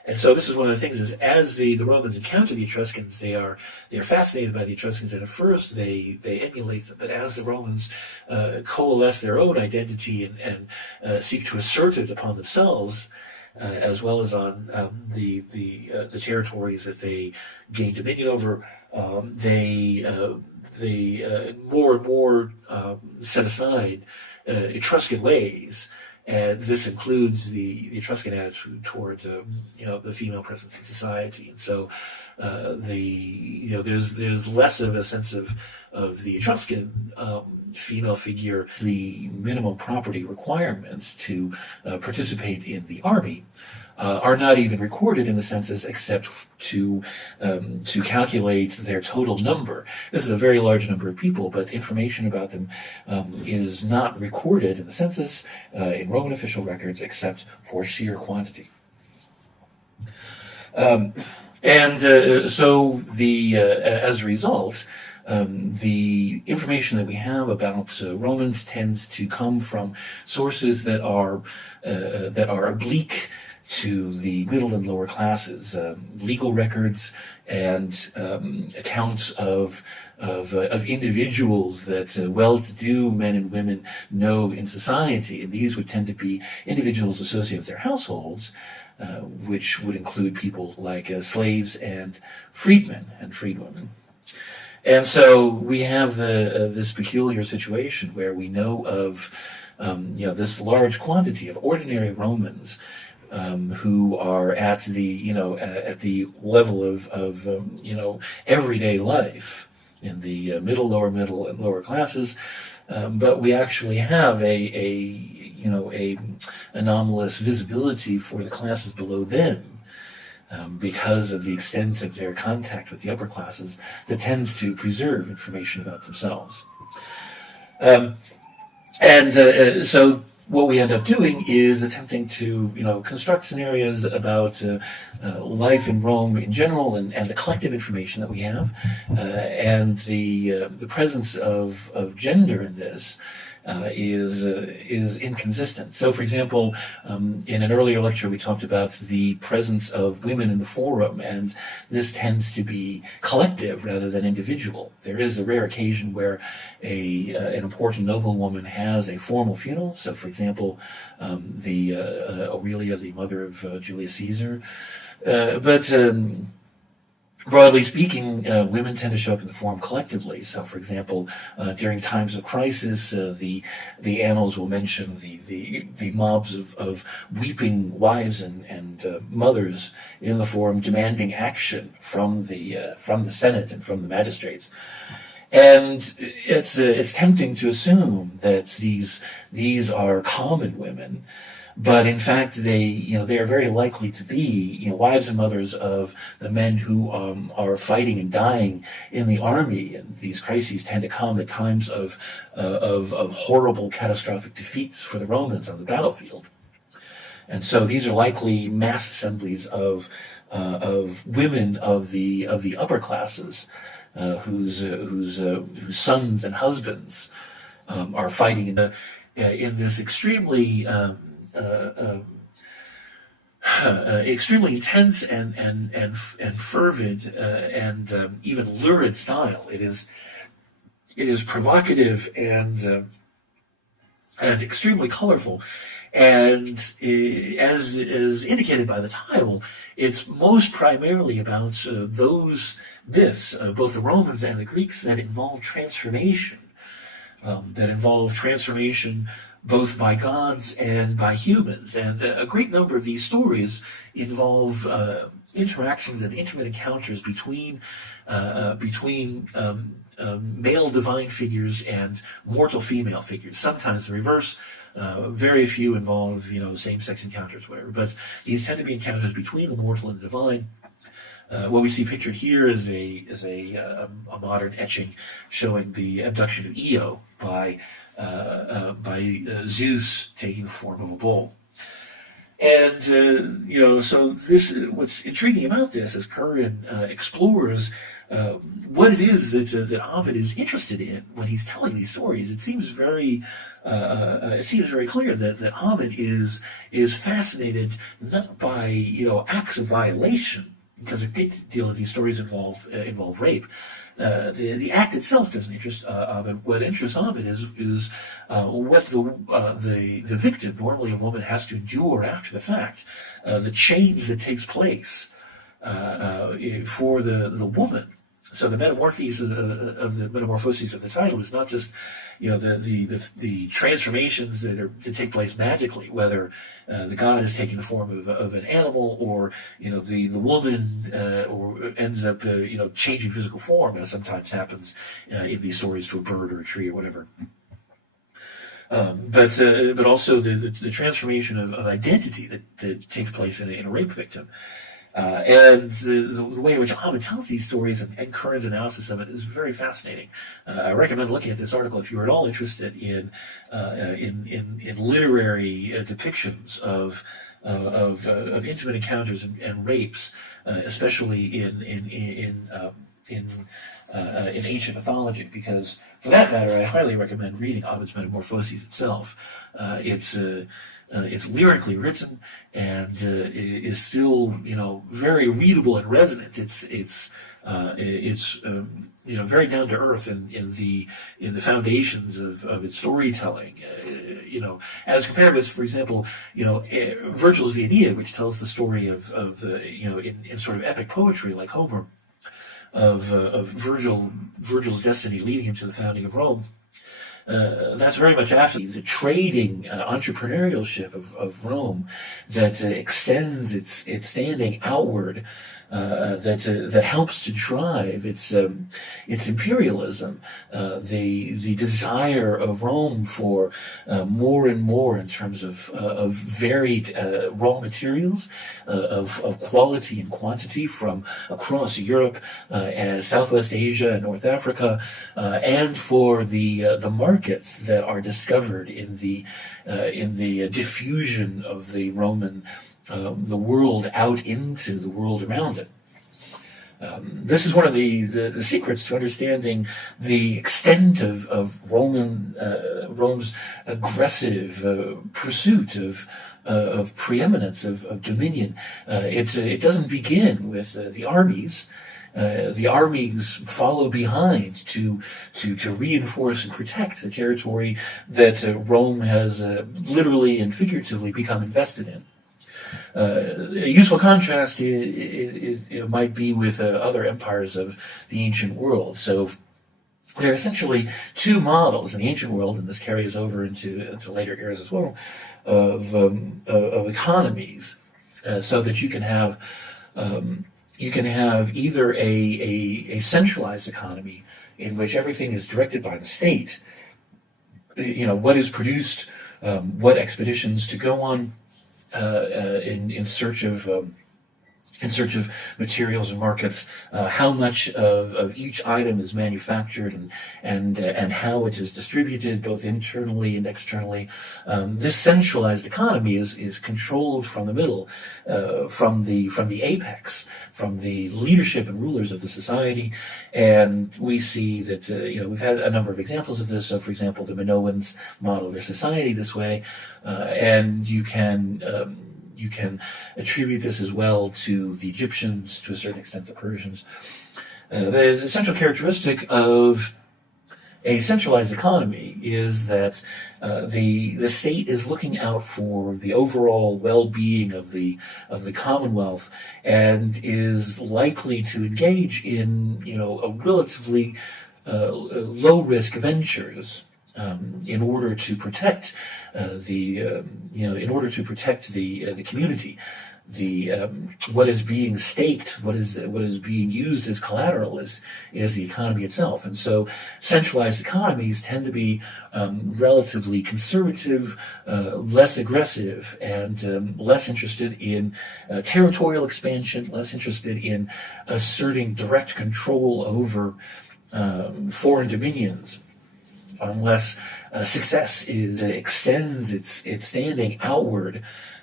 And so this is one of the things is as the Romans encounter the Etruscans, they're fascinated by the Etruscans, and at first they emulate them. But as the Romans coalesce their own identity and seek to assert it upon themselves, as well as on the territories that they gain dominion over, they more and more set aside Etruscan ways. And this includes the Etruscan attitude toward, the female presence in society. And so, there's less of a sense of the Etruscan female figure, the minimum property requirements to participate in the army. Are not even recorded in the census except to calculate their total number. This is a very large number of people, but information about them is not recorded in the census in Roman official records except for sheer quantity. So as a result, the information that we have about Romans tends to come from sources that are oblique to the middle and lower classes, legal records and accounts of individuals that well-to-do men and women know in society, and these would tend to be individuals associated with their households, which would include people like slaves and freedmen and freedwomen. And so we have this peculiar situation where we know of this large quantity of ordinary Romans who are at the level of everyday life in the lower middle, and lower classes, but we actually have a anomalous visibility for the classes below them because of the extent of their contact with the upper classes that tends to preserve information about themselves. So what we end up doing is attempting to, construct scenarios about life in Rome in general, and the collective information that we have, and the presence of gender in this is inconsistent. So, for example, in an earlier lecture, we talked about the presence of women in the forum, and this tends to be collective rather than individual. There is a rare occasion where an important noblewoman has a formal funeral. So, for example, Aurelia, the mother of Julius Caesar, but broadly speaking, women tend to show up in the forum collectively. So, for example, during times of crisis, the annals will mention the mobs of weeping wives and mothers in the forum demanding action from the Senate and from the magistrates. And it's tempting to assume that these are common women. But in fact, they are very likely to be, wives and mothers of the men who are fighting and dying in the army. And these crises tend to come at times of horrible, catastrophic defeats for the Romans on the battlefield. And so these are likely mass assemblies of women of the upper classes whose sons and husbands are fighting in this extremely extremely intense and fervid and even lurid style. It is provocative and extremely colorful, and as is indicated by the title, it's most primarily about those myths of both the Romans and the Greeks that involve transformation, both by gods and by humans. And a great number of these stories involve interactions and intimate encounters between male divine figures and mortal female figures. Sometimes the reverse. Very few involve, same-sex encounters, whatever. But these tend to be encounters between the mortal and the divine. What we see pictured here is a modern etching showing the abduction of Io by Zeus taking the form of a bull. And, so what's intriguing about this is Curran explores what it is that Ovid is interested in when he's telling these stories. It seems very clear that Ovid is fascinated not by acts of violation, because a great deal of these stories involve rape. The act itself doesn't interest Ovid. What interests Ovid is what the victim, normally a woman, has to endure after the fact, the change that takes place for the woman. So the metamorphoses of the title is not just the transformations that take place magically, whether the god is taking the form of an animal, or the woman or ends up changing physical form, as sometimes happens in these stories, to a bird or a tree or whatever. But also the transformation of identity that takes place in a rape victim. And the way in which Ovid tells these stories and Curran's analysis of it is very fascinating. I recommend looking at this article if you're at all interested in literary depictions of intimate encounters and rapes, especially in ancient mythology. Because, for that matter, I highly recommend reading Ovid's Metamorphoses itself. It's lyrically written and is still, very readable and resonant. It's very down to earth in the foundations of its storytelling. As compared with, for example, Virgil's the Aeneid, which tells the story of the in sort of epic poetry like Homer, of Virgil's destiny leading him to the founding of Rome. That's very much after the trading entrepreneurship of Rome that extends its standing outward, that helps to drive its imperialism, the desire of Rome for more and more in terms of varied raw materials, of quality and quantity from across Europe, Southwest Asia, and North Africa, and for the markets that are discovered in the diffusion of the Roman the world out into the world around it. This is one of the secrets to understanding the extent of Rome's aggressive pursuit of preeminence, of dominion. It doesn't begin with the armies. The armies follow behind to reinforce and protect the territory that Rome has literally and figuratively become invested in. A useful contrast it might be with other empires of the ancient world. So there are essentially two models in the ancient world, and this carries over into later eras as well, of economies, so that you can have either a centralized economy in which everything is directed by the state. What is produced, what expeditions to go on, in search of materials and markets, how much of each item is manufactured, and how it is distributed both internally and externally. This centralized economy is controlled from the middle, from the apex, from the leadership and rulers of the society. And we see that we've had a number of examples of this. So, for example, the Minoans model their society this way, and you can attribute this as well to the Egyptians, to a certain extent the Persians. The central characteristic of a centralized economy is that the state is looking out for the overall well-being of the Commonwealth, and is likely to engage in a relatively low-risk ventures in order to protect the community. What is being staked, what is being used as collateral is the economy itself. And so centralized economies tend to be relatively conservative, less aggressive, and less interested in territorial expansion, less interested in asserting direct control over foreign dominions, unless success extends its standing outward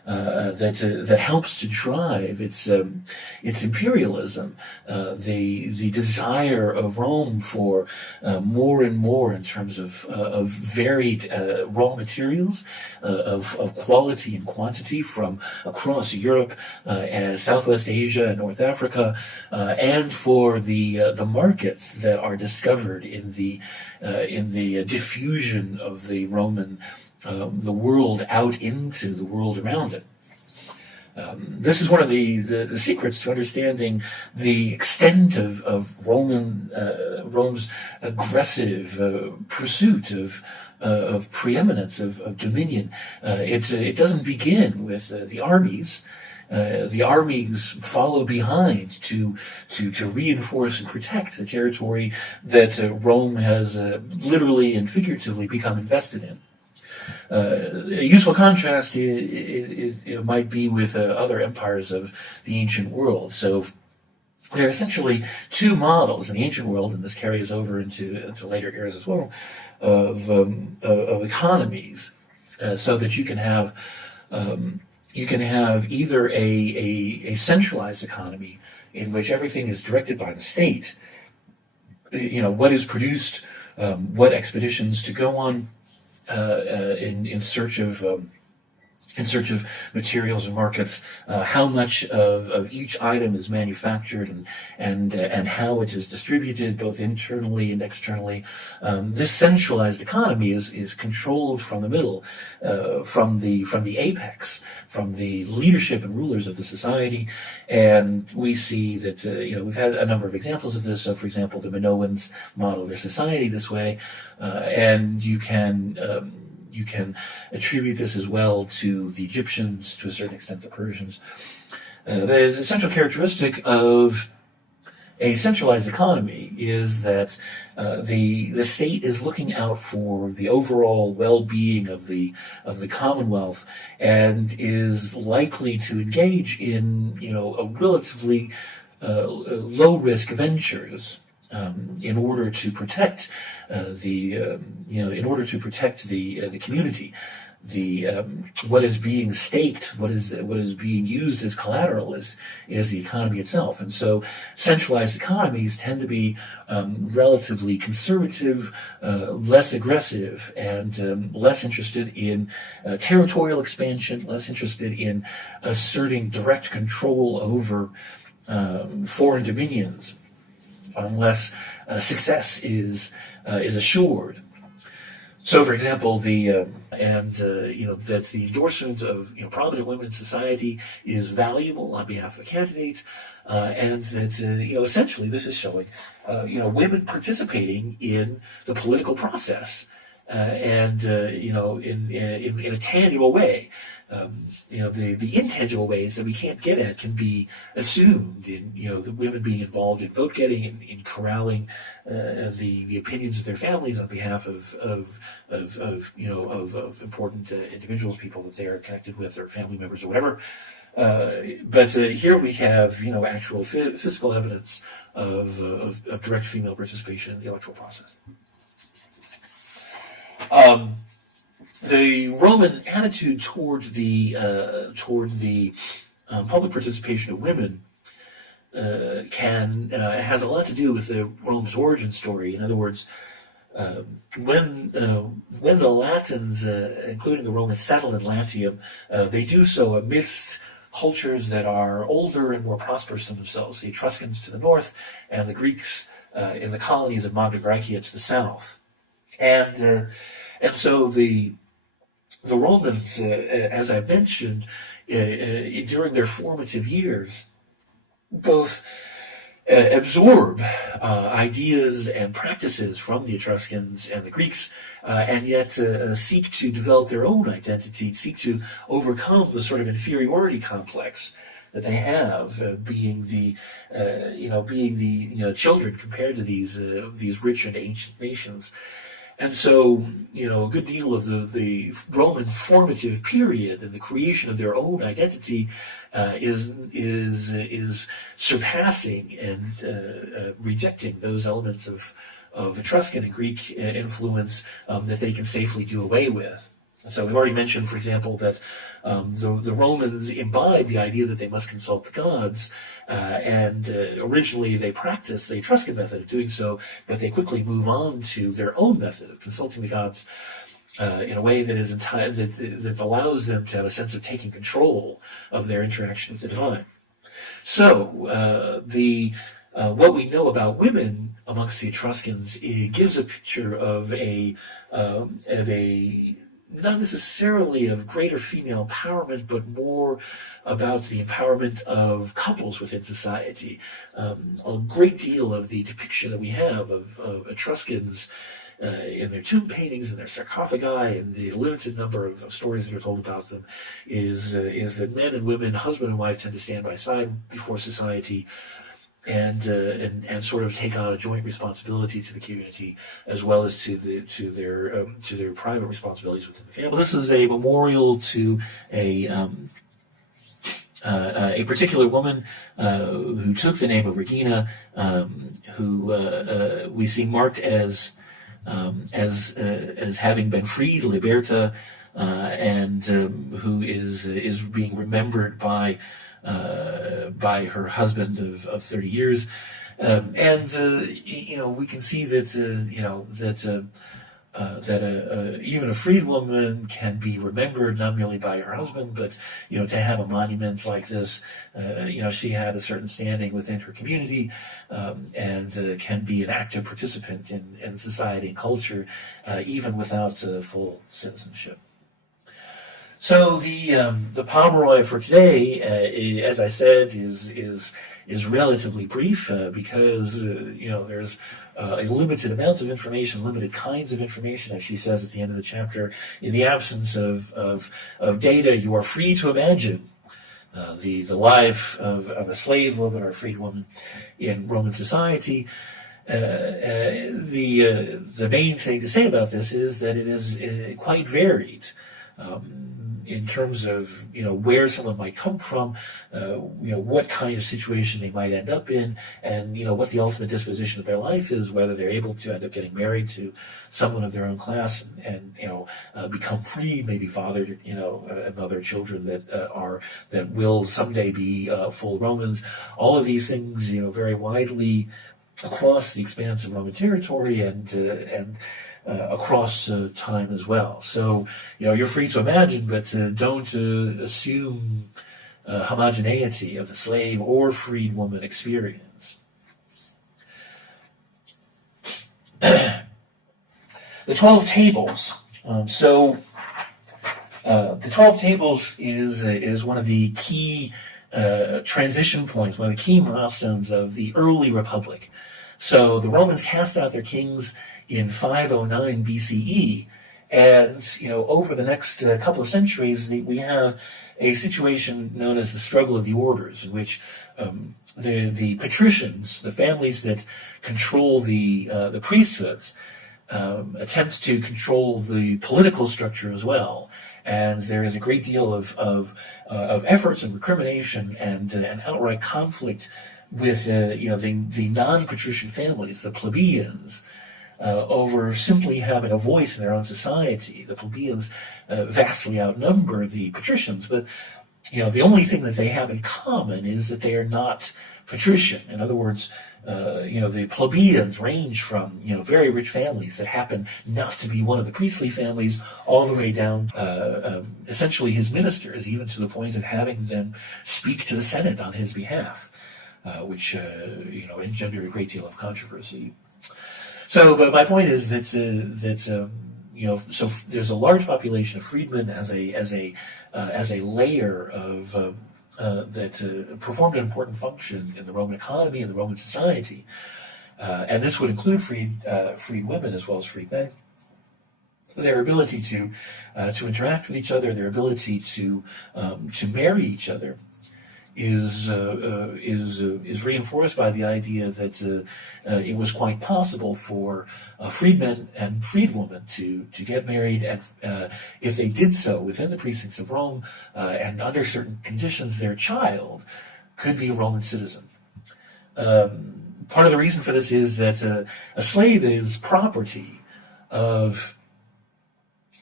that helps to drive its imperialism, the desire of Rome for more and more in terms of varied raw materials, of quality and quantity from across Europe, Southwest Asia, and North Africa, and for the markets that are discovered in the diffusion of the Roman the world out into the world around it. This is one of the secrets to understanding the extent of Rome's aggressive pursuit of preeminence, of dominion. It doesn't begin with the armies. The armies follow behind to reinforce and protect the territory that Rome has literally and figuratively become invested in. A useful contrast it might be with other empires of the ancient world. So there are essentially two models in the ancient world, and this carries over into later eras as well, of economies, so that you can have either a centralized economy in which everything is directed by the state. What is produced, what expeditions to go on. In search of materials and markets, how much of each item is manufactured and how it is distributed both internally and externally. This centralized economy is controlled from the middle, from the apex, from the leadership and rulers of the society. And we see that we've had a number of examples of this. So, for example, the Minoans model their society this way, and you can attribute this as well to the Egyptians, to a certain extent the Persians. The essential characteristic of a centralized economy is that the state is looking out for the overall well-being of the Commonwealth, and is likely to engage in a relatively low-risk ventures. In order to protect the community, what is being staked, what is being used as collateral is the economy itself. And so centralized economies tend to be relatively conservative, less aggressive, and less interested in territorial expansion, less interested in asserting direct control over foreign dominions, unless success is assured. So, for example, that the endorsement of prominent women in society is valuable on behalf of a candidate, and that essentially this is showing women participating in the political process, and in a tangible way. The intangible ways that we can't get at can be assumed in the women being involved in vote getting, in corralling the opinions of their families on behalf of important individuals, people that they are connected with, or family members or whatever. But here we have actual physical evidence of direct female participation in the electoral process. The Roman attitude toward the public participation of women has a lot to do with Rome's origin story. In other words, when the Latins, including the Romans, settled in Latium, they do so amidst cultures that are older and more prosperous than themselves. The Etruscans to the north, and the Greeks in the colonies of Magna Graecia to the south, and so the Romans, as I mentioned, during their formative years, both absorb ideas and practices from the Etruscans and the Greeks, and yet seek to develop their own identity, seek to overcome the sort of inferiority complex that they have, being the children compared to these rich and ancient nations. And so, a good deal of the Roman formative period and the creation of their own identity is surpassing and rejecting those elements of Etruscan and Greek influence that they can safely do away with. So we've already mentioned, for example, that the Romans imbibed the idea that they must consult the gods, and originally they practiced the Etruscan method of doing so, but they quickly move on to their own method of consulting the gods in a way that is that allows them to have a sense of taking control of their interaction with the divine. So what we know about women amongst the Etruscans, it gives a picture of a not necessarily of greater female empowerment, but more about the empowerment of couples within society. A great deal of the depiction that we have of Etruscans in their tomb paintings and their sarcophagi and the limited number of stories that are told about them is that men and women, husband and wife, tend to stand by side before society, and sort of take on a joint responsibility to the community as well as to their private responsibilities within the family. Well, this is a memorial to a particular woman who took the name of Regina, who we see marked as having been freed, liberta, and who is being remembered by her husband of 30 years, and we can see that even a freed woman can be remembered not merely by her husband, but to have a monument like this, she had a certain standing within her community, and can be an active participant in society and culture, even without full citizenship. So the Pomeroy for today, as I said, is relatively brief because there's a limited amount of information, limited kinds of information, as she says at the end of the chapter. In the absence of data, you are free to imagine the life of a slave woman or a freed woman in Roman society. The main thing to say about this is that it is quite varied. In terms of where someone might come from, what kind of situation they might end up in, and what the ultimate disposition of their life is, whether they're able to end up getting married to someone of their own class and become free, maybe father and mother children that will someday be full Romans. All of these things vary widely across the expanse of Roman territory and across time as well. So, you're free to imagine, but don't assume homogeneity of the slave or freed woman experience. The 12 Tables. The 12 Tables is one of the key transition points, one of the key milestones of the early Republic. So the Romans cast out their kings in 509 BCE, and over the next couple of centuries, we have a situation known as the struggle of the orders, in which the patricians, the families that control the priesthoods, attempt to control the political structure as well. And there is a great deal of efforts and recrimination and outright conflict with the non-patrician families, the plebeians, over simply having a voice in their own society. The plebeians vastly outnumber the patricians, but the only thing that they have in common is that they are not patrician. In other words, the plebeians range from very rich families that happen not to be one of the priestly families, all the way down essentially his ministers, even to the point of having them speak to the Senate on his behalf, which engendered a great deal of controversy. So, but my point is that so there's a large population of freedmen as a layer of that performed an important function in the Roman economy and the Roman society, and this would include freed women as well as freed men. Their ability to interact with each other, their ability to marry each other, is reinforced by the idea that it was quite possible for freedmen and freedwomen to get married, and if they did so within the precincts of Rome and under certain conditions, their child could be a Roman citizen. Part of the reason for this is that a slave is property of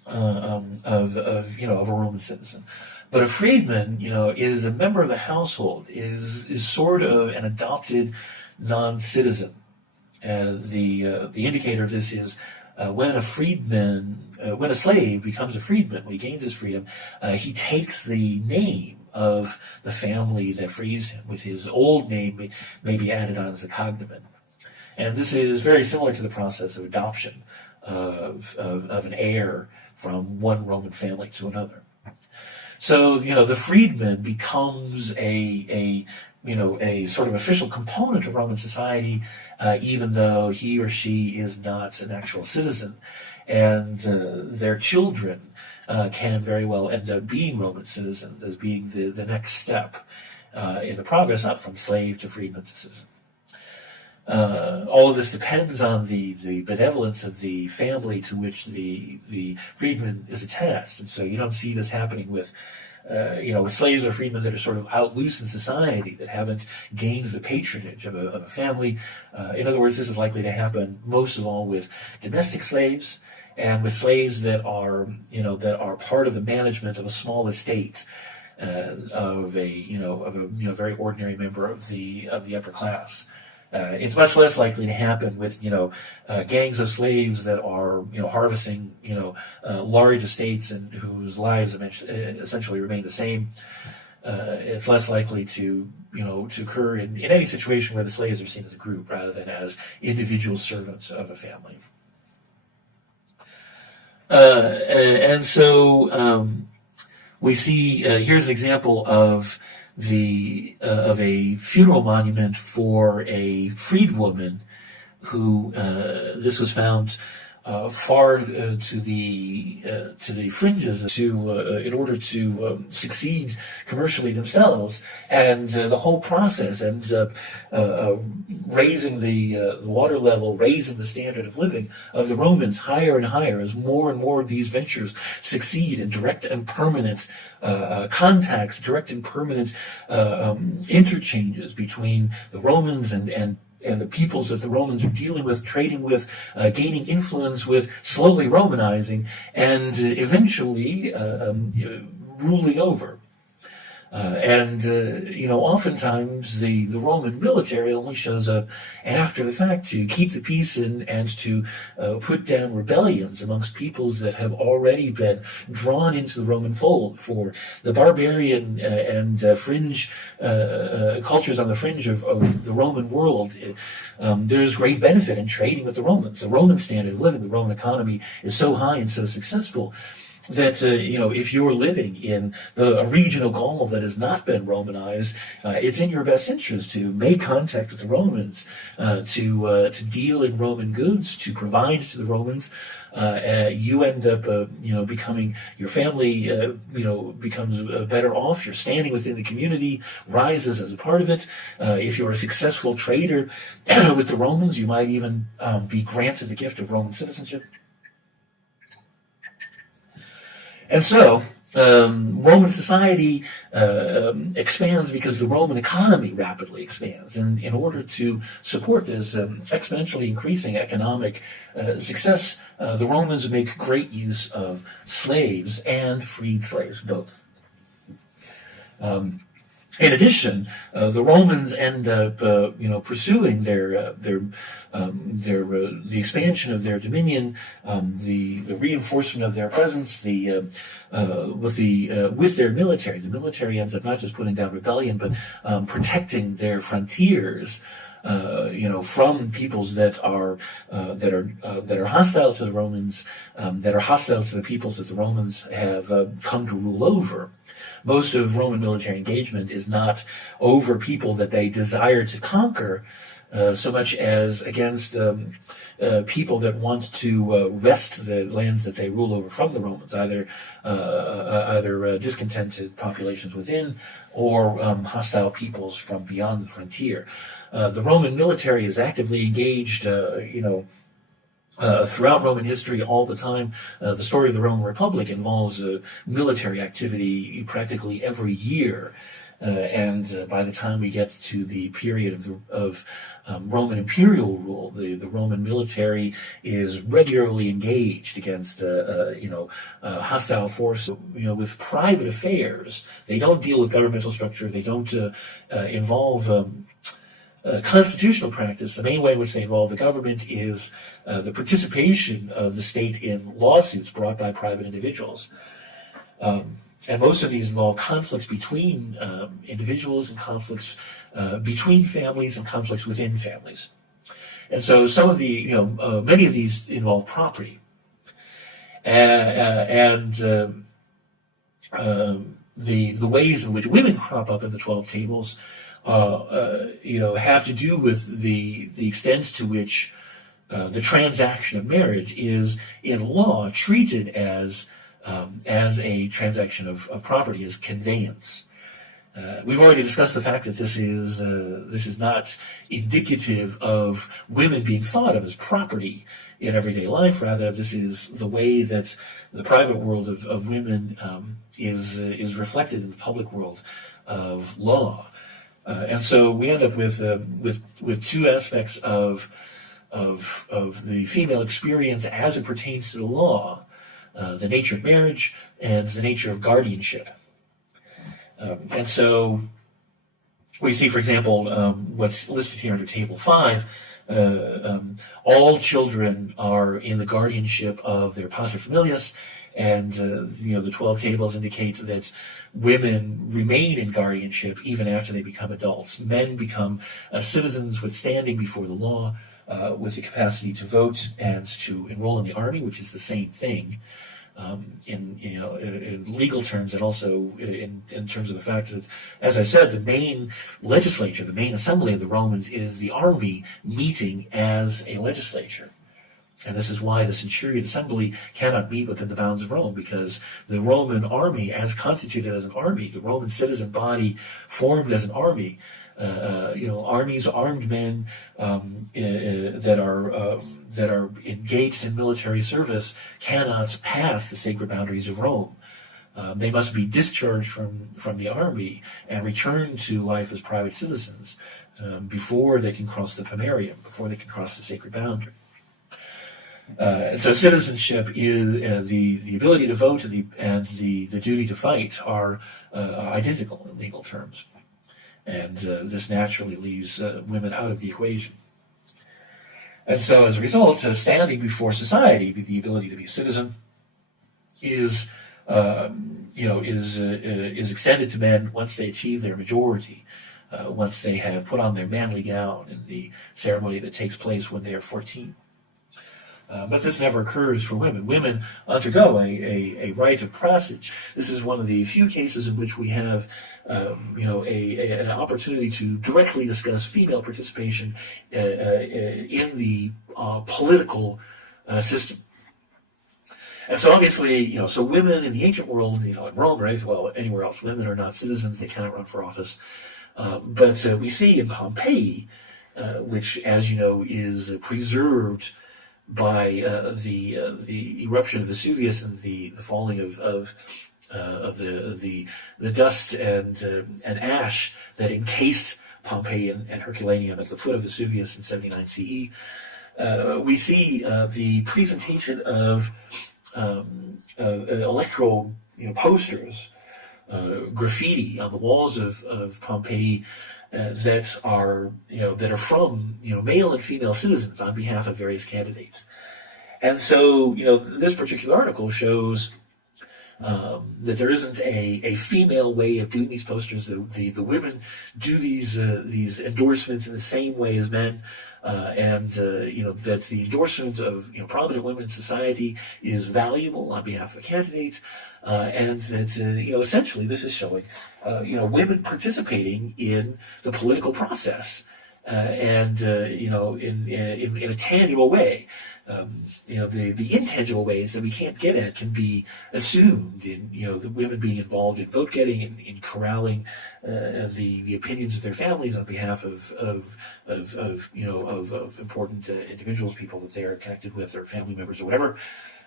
of a Roman citizen. But a freedman, is a member of the household, is sort of an adopted non-citizen. The indicator of this is when a slave becomes a freedman, when he gains his freedom, he takes the name of the family that frees him, with his old name may be added on as a cognomen. And this is very similar to the process of adoption of an heir from one Roman family to another. So, the freedman becomes a sort of official component of Roman society, even though he or she is not an actual citizen. And their children can very well end up being Roman citizens, as being the next step in the progress up from slave to freedman to citizen. All of this depends on the benevolence of the family to which the freedman is attached. And so you don't see this happening with slaves or freedmen that are sort of out loose in society, that haven't gained the patronage of a family. In other words, this is likely to happen most of all with domestic slaves and with slaves that are part of the management of a small estate of a very ordinary member of the upper class. It's much less likely to happen with gangs of slaves that are harvesting large estates and whose lives essentially remain the same. It's less likely to occur in any situation where the slaves are seen as a group rather than as individual servants of a family. And so we see here's an example of a funeral monument for a freedwoman who this was found far to the fringes in order to succeed commercially themselves, and the whole process ends up raising the water level, raising the standard of living of the Romans higher and higher as more and more of these ventures succeed in direct and permanent contacts, direct and permanent interchanges between the Romans and the peoples that the Romans are dealing with, trading with, gaining influence with, slowly Romanizing, and eventually ruling over. Oftentimes the Roman military only shows up after the fact to keep the peace and to put down rebellions amongst peoples that have already been drawn into the Roman fold. For the barbarian and fringe cultures on the fringe of the Roman world, there's great benefit in trading with the Romans. The Roman standard of living, the Roman economy is so high and so successful that if you're living in a region of Gaul that has not been Romanized, it's in your best interest to make contact with the Romans, to deal in Roman goods, to provide to the Romans. You end up, becoming, your family, becomes better off. Your standing within the community rises as a part of it. If you're a successful trader with the Romans, you might even be granted the gift of Roman citizenship. And so, Roman society expands because the Roman economy rapidly expands. And in order to support this exponentially increasing economic success, the Romans make great use of slaves and freed slaves, both. In addition, the Romans end up, pursuing the expansion of their dominion, the reinforcement of their presence, with their military. The military ends up not just putting down rebellion, but protecting their frontiers, from peoples that are hostile to the Romans, that are hostile to the peoples that the Romans have come to rule over. Most of Roman military engagement is not over people that they desire to conquer, so much as against people that want to wrest the lands that they rule over from the Romans, either discontented populations within or hostile peoples from beyond the frontier. The Roman military is actively engaged, throughout Roman history all the time. The story of the Roman Republic involves military activity practically every year. and by the time we get to the period of Roman imperial rule, the Roman military is regularly engaged against hostile force. With private affairs, they don't deal with governmental structure. They don't involve constitutional practice. The main way in which they involve the government is the participation of the state in lawsuits brought by private individuals. And most of these involve conflicts between individuals and conflicts between families and conflicts within families. And so some of the, many of these involve property. And the ways in which women crop up in the 12 tables, have to do with the extent to which the transaction of marriage is in law treated as a transaction of property, as conveyance. We've already discussed the fact that this is not indicative of women being thought of as property in everyday life. Rather, this is the way that the private world of women is reflected in the public world of law. And so we end up with two aspects of the female experience as it pertains to the law. The nature of marriage and the nature of guardianship. And so we see, for example, what's listed here under Table 5, all children are in the guardianship of their paterfamilias, and the 12 tables indicate that women remain in guardianship even after they become adults. Men become citizens with standing before the law, with the capacity to vote and to enroll in the army, which is the same thing. In legal terms, and also in terms of the fact that, as I said, the main legislature, the main assembly of the Romans is the army meeting as a legislature. And this is why the centurion assembly cannot meet within the bounds of Rome, because the Roman army, as constituted as an army, the Roman citizen body formed as an army, armies, armed men that are engaged in military service cannot pass the sacred boundaries of Rome. They must be discharged from the army and return to life as private citizens before they can cross the pomerium, before they can cross the sacred boundary. And so citizenship is the ability to vote and the duty to fight are identical in legal terms. And this naturally leaves women out of the equation. And so, as a result, standing before society, the ability to be a citizen, is extended to men once they achieve their majority, once they have put on their manly gown in the ceremony that takes place when they are 14. But this never occurs for women. Women undergo a rite of passage. This is one of the few cases in which we have, an opportunity to directly discuss female participation in the political system. And so obviously, so women in the ancient world, in Rome, right, well, anywhere else, women are not citizens. They cannot run for office. But we see in Pompeii, which, as you know, is preserved by the eruption of Vesuvius and the falling of the dust and ash that encased Pompeii and Herculaneum at the foot of Vesuvius in 79 CE. We see the presentation of electoral posters, graffiti on the walls of Pompeii. That are from male and female citizens on behalf of various candidates, and so this particular article shows that there isn't a female way of doing these posters. The women do these endorsements in the same way as men, and that the endorsement of prominent women in society is valuable on behalf of candidates. And that essentially this is showing women participating in the political process, and in a tangible way. The intangible ways that we can't get at can be assumed in the women being involved in vote getting and in corralling the opinions of their families on behalf of important individuals, people that they are connected with, or family members or whatever.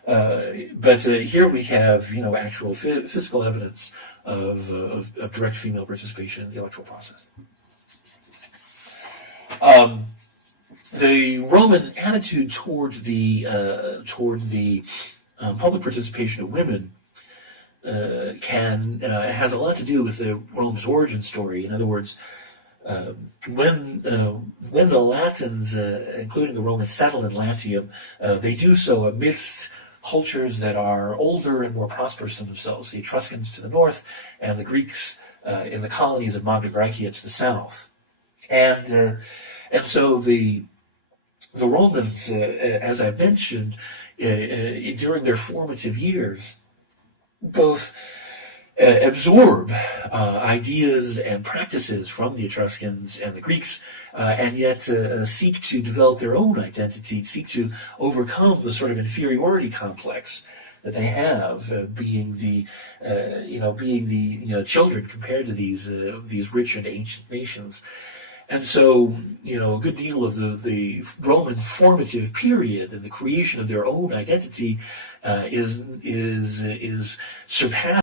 But here we have, actual physical evidence of direct female participation in the electoral process. The Roman attitude toward the public participation of women has a lot to do with Rome's origin story. In other words, when the Latins, including the Romans, settled in Latium, they do so amidst cultures that are older and more prosperous than themselves. The Etruscans to the north, and the Greeks in the colonies of Magna Graecia to the south, and so the Romans, as I mentioned, during their formative years, both absorb ideas and practices from the Etruscans and the Greeks, and yet seek to develop their own identity, seek to overcome the sort of inferiority complex that they have, being the children compared to these rich and ancient nations. And so, a good deal of the Roman formative period and the creation of their own identity is surpassed